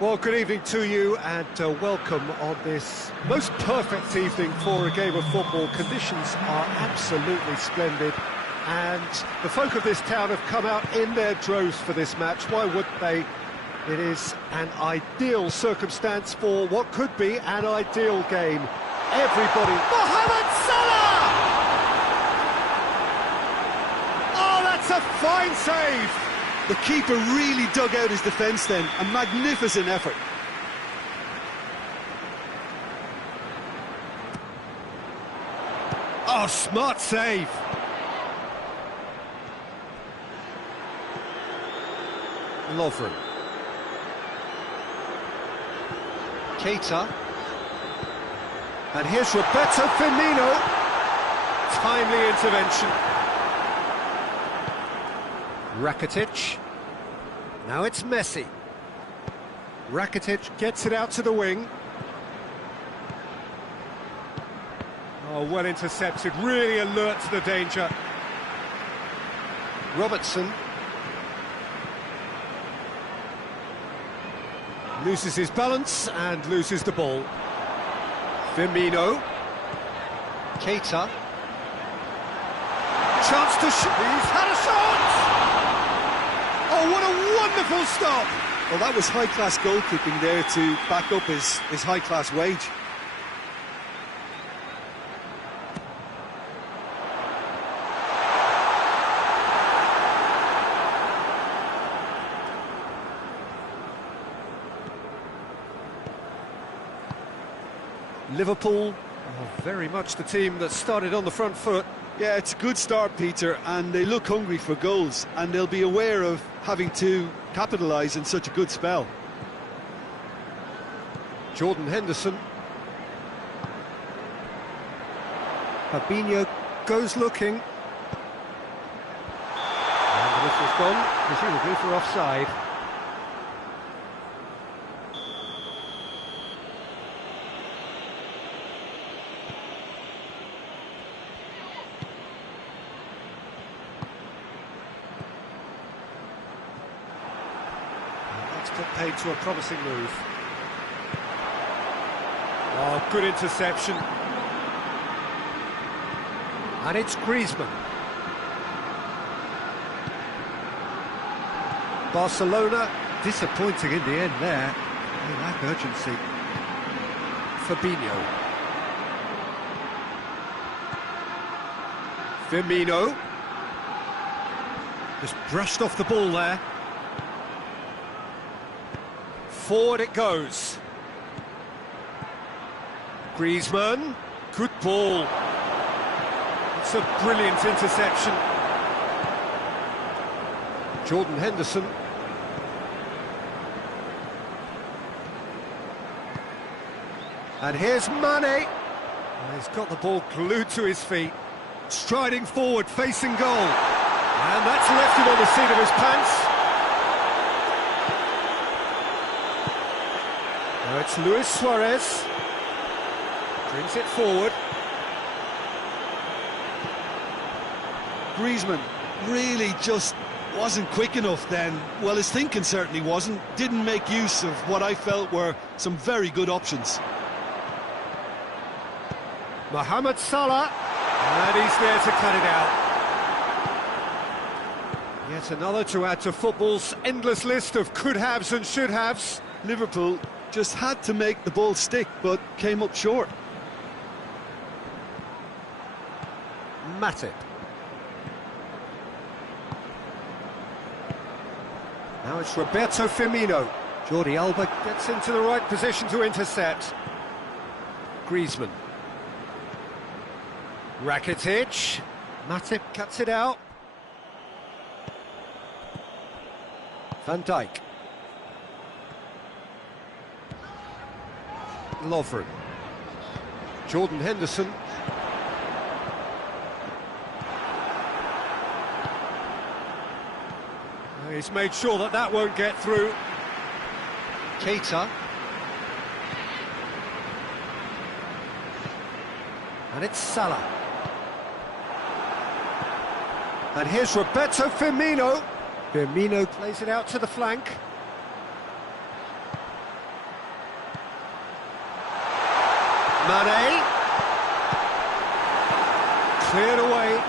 Well, good evening to you and welcome on this most perfect evening for a game of football. Conditions are absolutely splendid and the folk of this town have come out in their droves for this match. Why wouldn't they? It is an ideal circumstance for what could be an ideal game. Everybody... Mohamed Salah! Oh, that's a fine save! The keeper really dug out his defence then, a magnificent effort. Oh, smart save. Lovren. Keita. And here's Roberto Firmino. Timely intervention. Rakitic. Now it's Messi. Rakitic gets it out to the wing. Oh, well intercepted, really alert to the danger. Robertson. Loses his balance and loses the ball. Firmino. Keita. Chance to shoot. He's had a shot! Oh, what a wonderful stop! Well, that was high-class goalkeeping there to back up his high-class wage. Liverpool are very much the team that started on the front foot. Yeah, it's a good start, Peter, and they look hungry for goals, and they'll be aware of having to capitalise in such a good spell. Jordan Henderson. Fabinho goes looking. And the whistle's gone, presumably for offside. Put paid to a promising move. Oh, good interception. And it's Griezmann. Barcelona disappointing in the end there. They lack urgency. Fabinho. Firmino. Just brushed off the ball there. Forward it goes. Griezmann, good ball. It's a brilliant interception. Jordan Henderson. And here's Mane. He's got the ball glued to his feet. Striding forward, facing goal. And that's left him on the seat of his pants. Now it's Luis Suarez, brings it forward. Griezmann really just wasn't quick enough then. Well, his thinking certainly wasn't. Didn't make use of what I felt were some very good options. Mohamed Salah, and he's there to cut it out. Yet another to add to football's endless list of could-haves and should-haves. Liverpool just had to make the ball stick, but came up short. Matip. Now it's Roberto Firmino. Jordi Alba gets into the right position to intercept. Griezmann. Rakitic. Matip cuts it out. Van Dijk. Lovren. Jordan Henderson. He's made sure that that won't get through. Keita. And it's Salah. And here's Roberto Firmino. Firmino plays it out to the flank. Mane. Cleared away.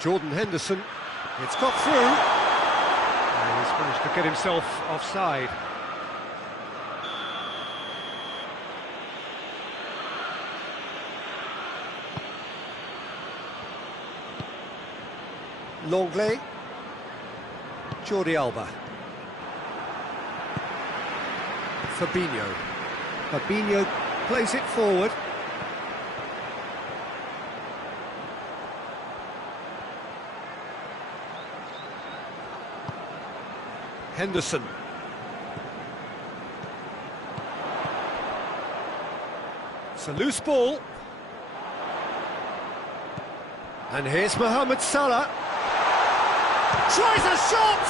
Jordan Henderson. It's got through. And he's managed to get himself offside. Longley. Jordi Alba. Fabinho. Fabinho plays it forward. Henderson. It's a loose ball. And here's Mohamed Salah. Tries a shot!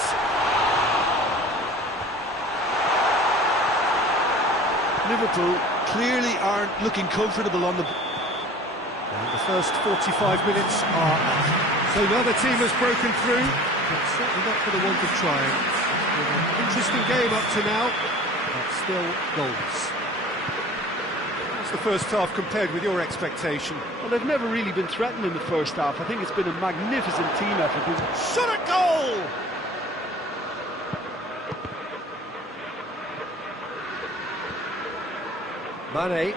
Liverpool clearly aren't looking comfortable on the... And the first 45 minutes are up. So another team has broken through, but certainly not for the want of trying. It's been an interesting game up to now, but still goals. How's the first half compared with your expectation? Well, they've never really been threatened in the first half. I think it's been a magnificent team effort. Shot at goal! Mane.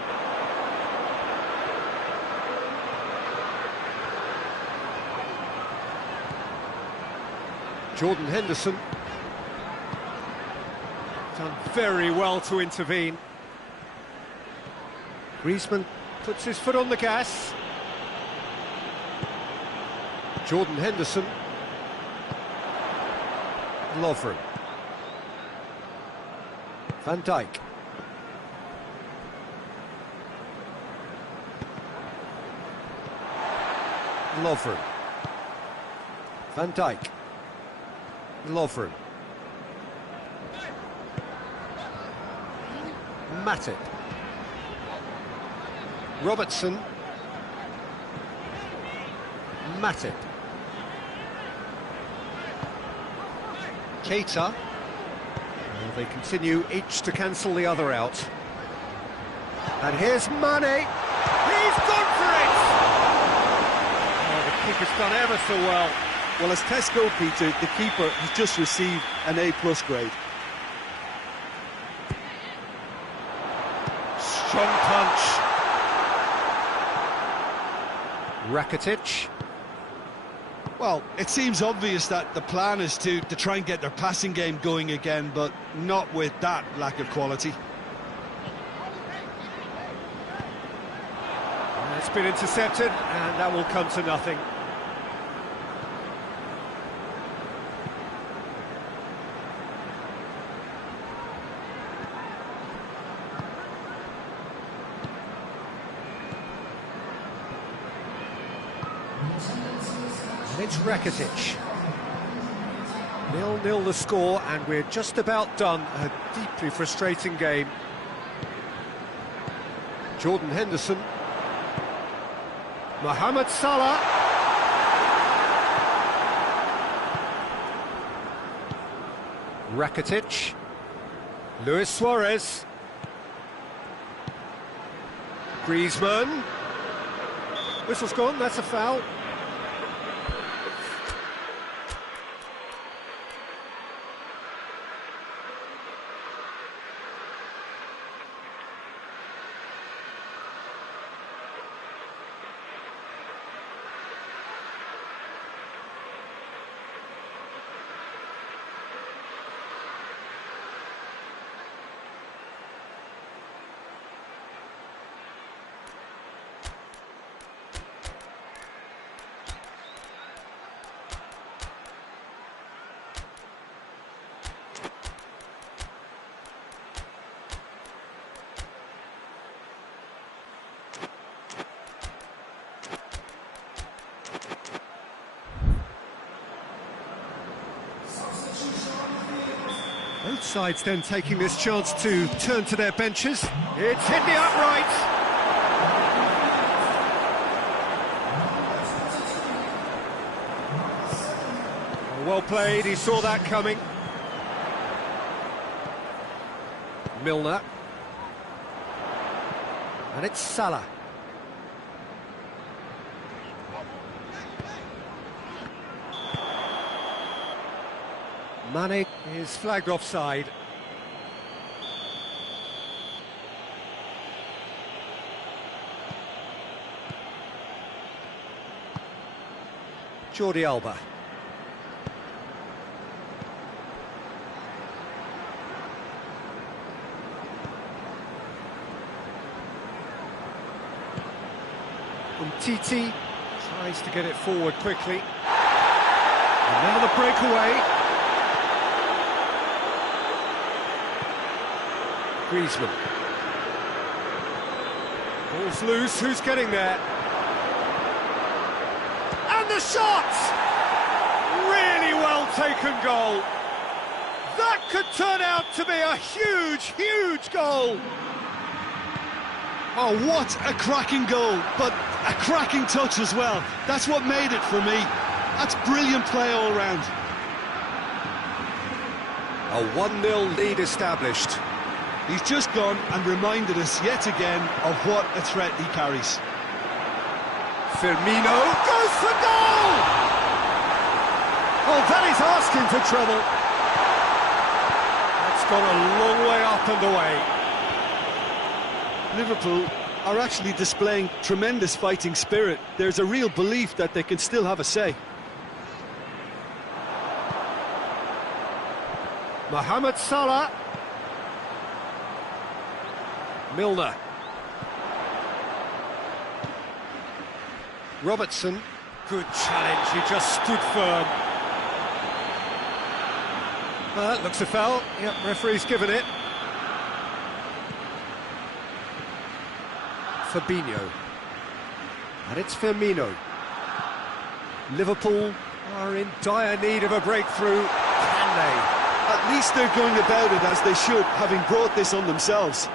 Jordan Henderson. Done very well to intervene. Griezmann puts his foot on the gas. Jordan Henderson. Lovren. Van Dijk. Lovren. Van Dijk. Lovren. Matip. Robertson. Matip. Keita. Well, they continue each to cancel the other out. And here's Mane. He's gone for it! Oh, the keeper's done ever so well. Well, as Tesco, Peter, the keeper has just received an A+ grade. Strong punch. Rakitic. Well, it seems obvious that the plan is to try and get their passing game going again, but not with that lack of quality. It's been intercepted, and that will come to nothing. And it's Rakitic. 0-0 the score, and we're just about done. A deeply frustrating game. Jordan Henderson. Mohamed Salah. Rakitic. Luis Suarez. Griezmann. Whistle's gone, that's a foul. Both sides then taking this chance to turn to their benches. It's hit the upright. Well played, he saw that coming. Milner. And it's Salah. Mane is flagged offside. Jordi Alba. Titi tries to get it forward quickly. And now the breakaway. Griezmann. Ball's loose, who's getting there? And the shot! Really well taken goal. That could turn out to be a huge, huge goal. Oh, what a cracking goal, but a cracking touch as well. That's what made it for me. That's brilliant play all round. A 1-0 lead established. He's just gone and reminded us yet again of what a threat he carries. Firmino goes for goal! Oh, that is asking for trouble. That's gone a long way up and away. Liverpool are actually displaying tremendous fighting spirit. There's a real belief that they can still have a say. Mohamed Salah. Milner. Robertson. Good challenge, he just stood firm. Looks a foul. Yep, referee's given it. Fabinho. And it's Firmino. Liverpool are in dire need of a breakthrough. Can they? At least they're going about it as they should, having brought this on themselves.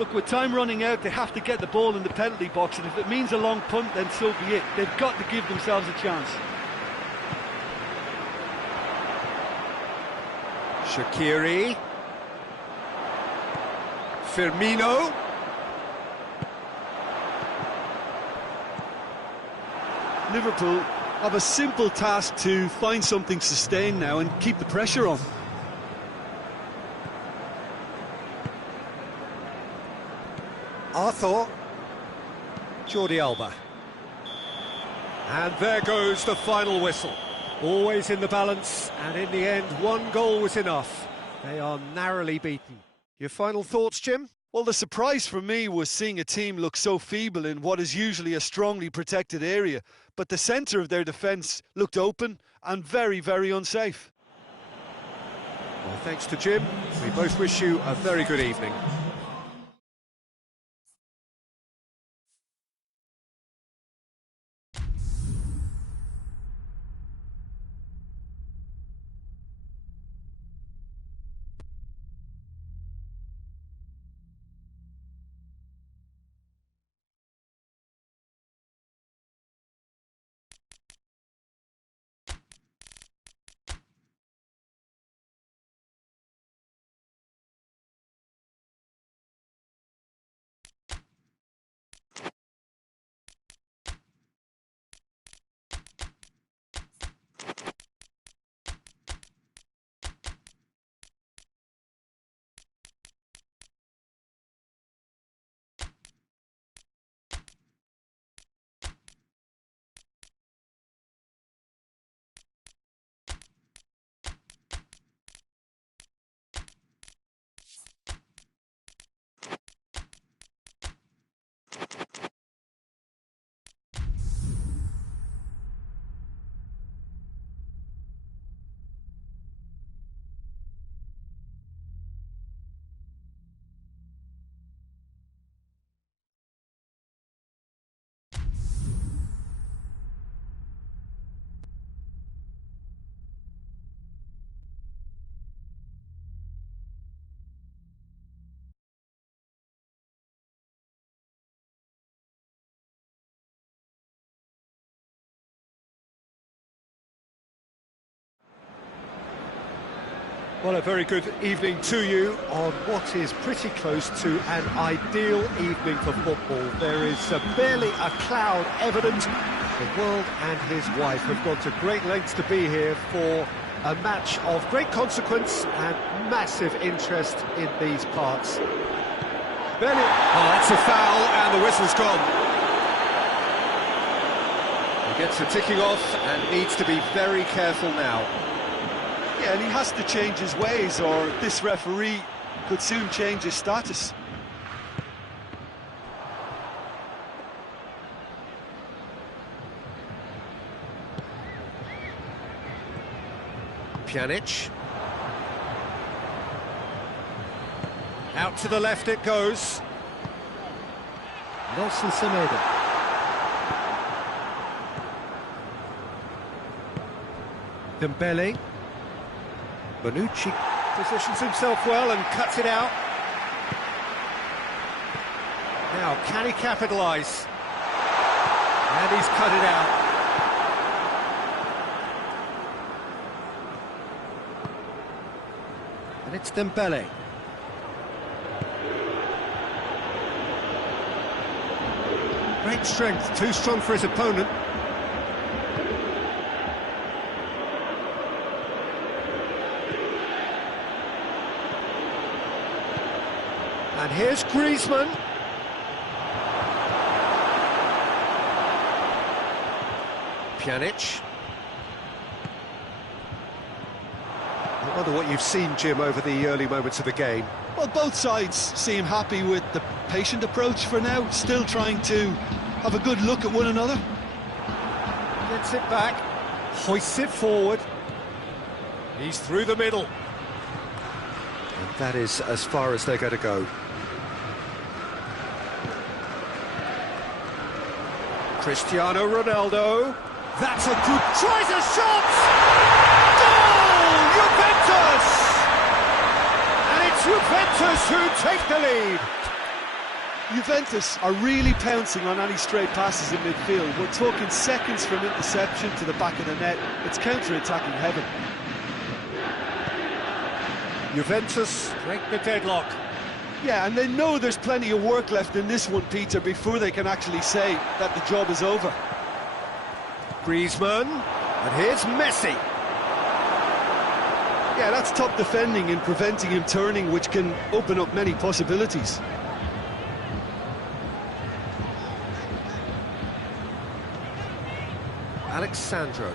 Look, with time running out, they have to get the ball in the penalty box, and if it means a long punt, then so be it. They've got to give themselves a chance. Shaqiri. Firmino. Liverpool have a simple task to find something sustained now and keep the pressure on. Arthur. Jordi Alba. And there goes the final whistle. Always in the balance, and in the end, one goal was enough. They are narrowly beaten. Your final thoughts, Jim? Well, the surprise for me was seeing a team look so feeble in what is usually a strongly protected area, but the centre of their defence looked open and very, very unsafe. Well, thanks to Jim. We both wish you a very good evening. Well, a very good evening to you on what is pretty close to an ideal evening for football. There is barely a cloud evident. The world and his wife have gone to great lengths to be here for a match of great consequence and massive interest in these parts. Benny. Oh, that's a foul, and the whistle's gone. He gets the ticking off and needs to be very careful now. Yeah, and he has to change his ways, or this referee could soon change his status. Pjanic. Out to the left it goes. Nelson Semedo. Dembele. Bonucci positions himself well and cuts it out. Now, can he capitalise? And he's cut it out. And it's Dembele. Great strength, too strong for his opponent. And here's Griezmann. Pjanic. I wonder what you've seen, Jim, over the early moments of the game. Well, both sides seem happy with the patient approach for now, still trying to have a good look at one another. Gets it back, hoists it forward. He's through the middle. And that is as far as they're going to go. Cristiano Ronaldo. That's a good... Tries a shot! Goal! Juventus! And it's Juventus who take the lead. Juventus are really pouncing on any stray passes in midfield. We're talking seconds from interception to the back of the net. It's counter-attacking heaven. Juventus break the deadlock. Yeah, and they know there's plenty of work left in this one, Peter, before they can actually say that the job is over. Griezmann, and here's Messi. Yeah, that's top defending and preventing him turning, which can open up many possibilities. Alexandro.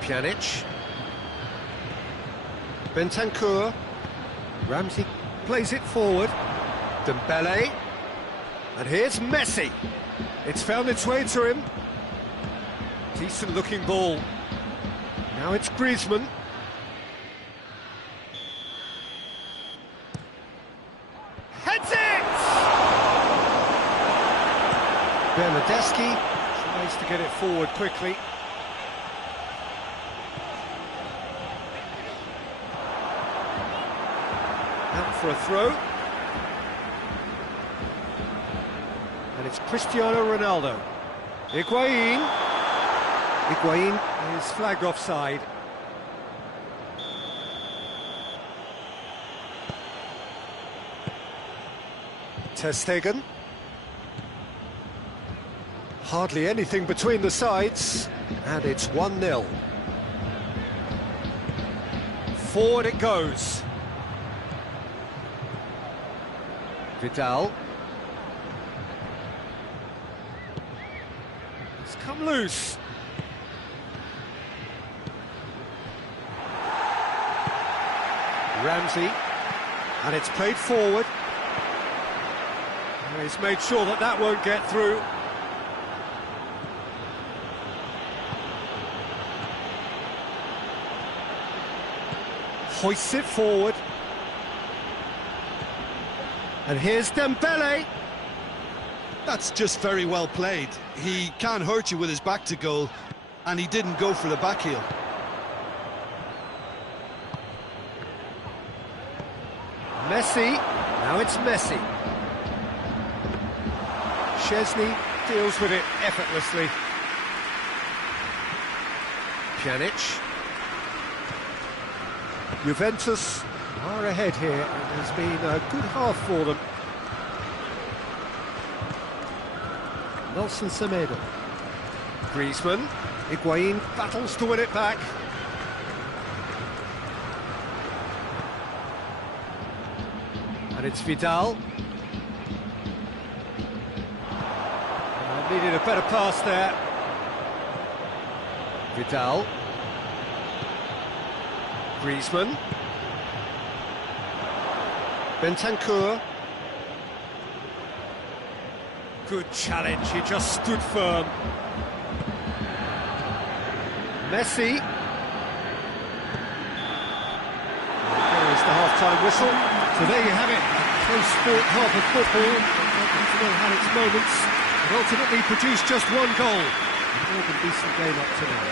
Pjanic. Bentancur. Ramsey plays it forward. Dembele. And here's Messi. It's found its way to him. Decent looking ball. Now it's Griezmann. Heads it! Bernardeschi tries to get it forward quickly. Out for a throw. And it's Cristiano Ronaldo. Higuain. Higuain is flagged offside. Ter Stegen. Hardly anything between the sides, and it's 1-0. Forward it goes. Vidal. It's come loose. Ramsey. And it's played forward. And he's made sure that that won't get through. Hoists it forward. And here's Dembele. That's just very well played. He can't hurt you with his back to goal, and he didn't go for the back heel. Messi. Now it's Messi. Szczesny deals with it effortlessly. Pjanic. Juventus are ahead here, and it has been a good half for them. Nelson Semedo. Griezmann. Higuain battles to win it back. And it's Vidal. Needed a better pass there. Vidal. Griezmann. Bentancur. Good challenge, he just stood firm. Messi. There is the half-time whistle. So there you have it, close sport half of football. Arsenal had its moments, and ultimately produced just one goal. More than decent game up to now.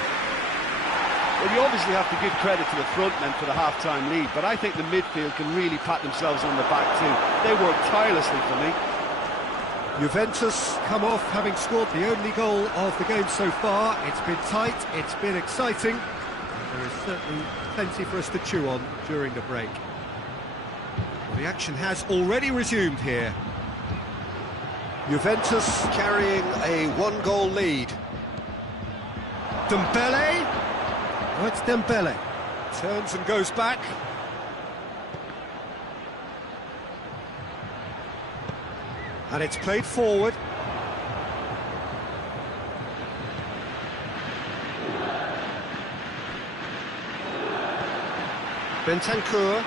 Well, you obviously have to give credit to the front men for the half-time lead, but I think the midfield can really pat themselves on the back too. They worked tirelessly for me. Juventus come off having scored the only goal of the game so far. It's been tight, it's been exciting, and there is certainly plenty for us to chew on during the break. Well, the action has already resumed here. Juventus carrying a one-goal lead. Dembele. Oh, it's Dembele. Turns and goes back. And it's played forward. Bentancur.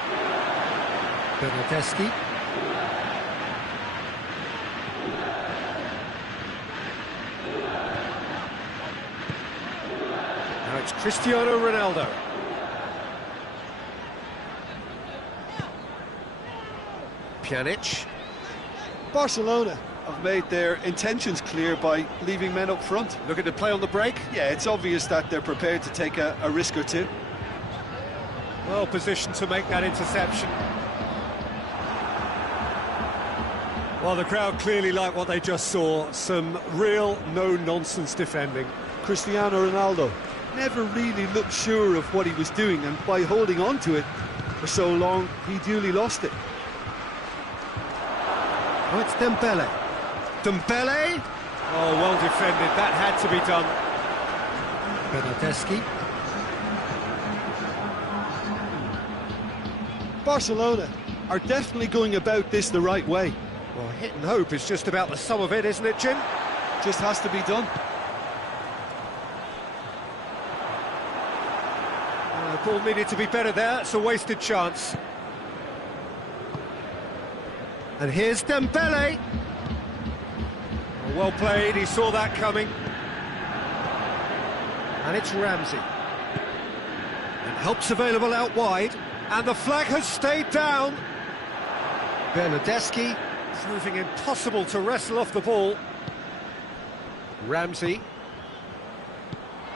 Bernardeschi. Now it's Cristiano Ronaldo. Pjanic. Barcelona have made their intentions clear by leaving men up front. Looking to play on the break. Yeah, it's obvious that they're prepared to take a risk or two. Well positioned to make that interception. Well, the crowd clearly like what they just saw. Some real no-nonsense defending. Cristiano Ronaldo never really looked sure of what he was doing, and by holding on to it for so long, he duly lost it. Oh, it's Dembele. Dembele! Oh, well defended. That had to be done. Bernardeschi. Barcelona are definitely going about this the right way. Well, hit and hope is just about the sum of it, isn't it, Jim? Just has to be done. The ball needed to be better there. It's a wasted chance. And here's Dembele. Well played, he saw that coming. And it's Ramsey. And help's available out wide. And the flag has stayed down. Bernardeschi proving impossible to wrestle off the ball. Ramsey.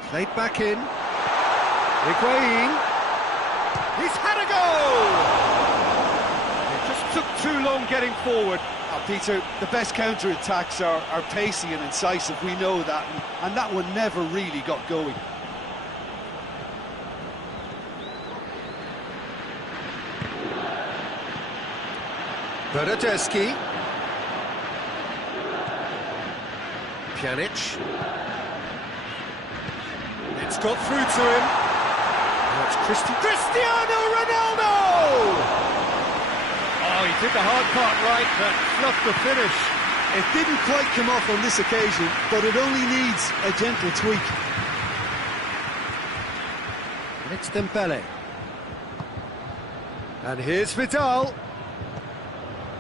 Played back in. Higuain. He's had a goal! It just took too long getting forward. Peter, the best counter-attacks are pacey and incisive, we know that, and that one never really got going. Bernardeschi. Pjanic. It's got through to him. Now it's Cristiano Ronaldo! Oh, he did the hard part right, but fluffed the finish. It didn't quite come off on this occasion, but it only needs a gentle tweak. And it's Dembele. And here's Vidal.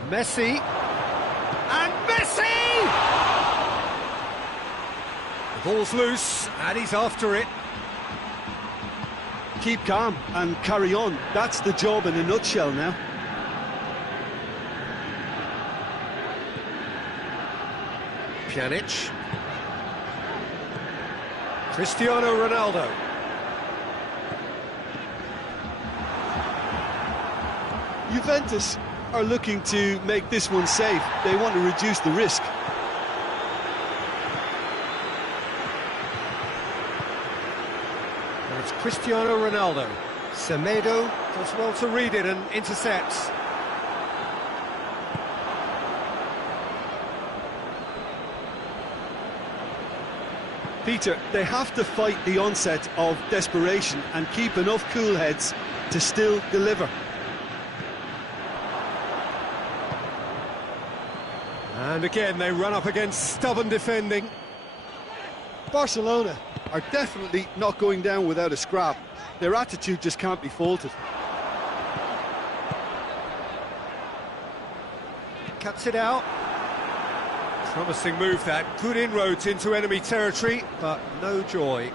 Messi. And Messi! The ball's loose, and he's after it. Keep calm and carry on. That's the job in a nutshell now. Pjanic. Cristiano Ronaldo. Juventus are looking to make this one safe. They want to reduce the risk. And Cristiano Ronaldo. Semedo does well to read it and intercepts. Peter, they have to fight the onset of desperation and keep enough cool heads to still deliver. And again, they run up against stubborn defending. Barcelona are definitely not going down without a scrap. Their attitude just can't be faulted. Cuts it out. Promising move that. Good inroads into enemy territory, but no joy.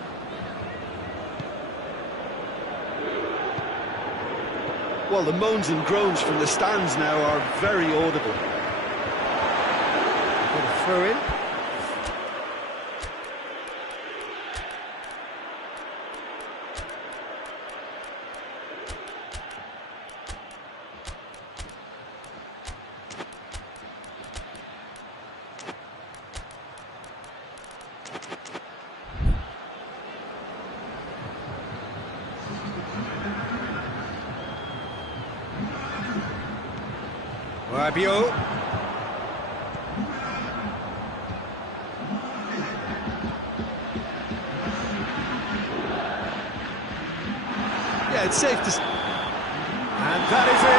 Well, the moans and groans from the stands now are very audible. Got a throw in. Rabiot. Yeah, it's safe to... And that is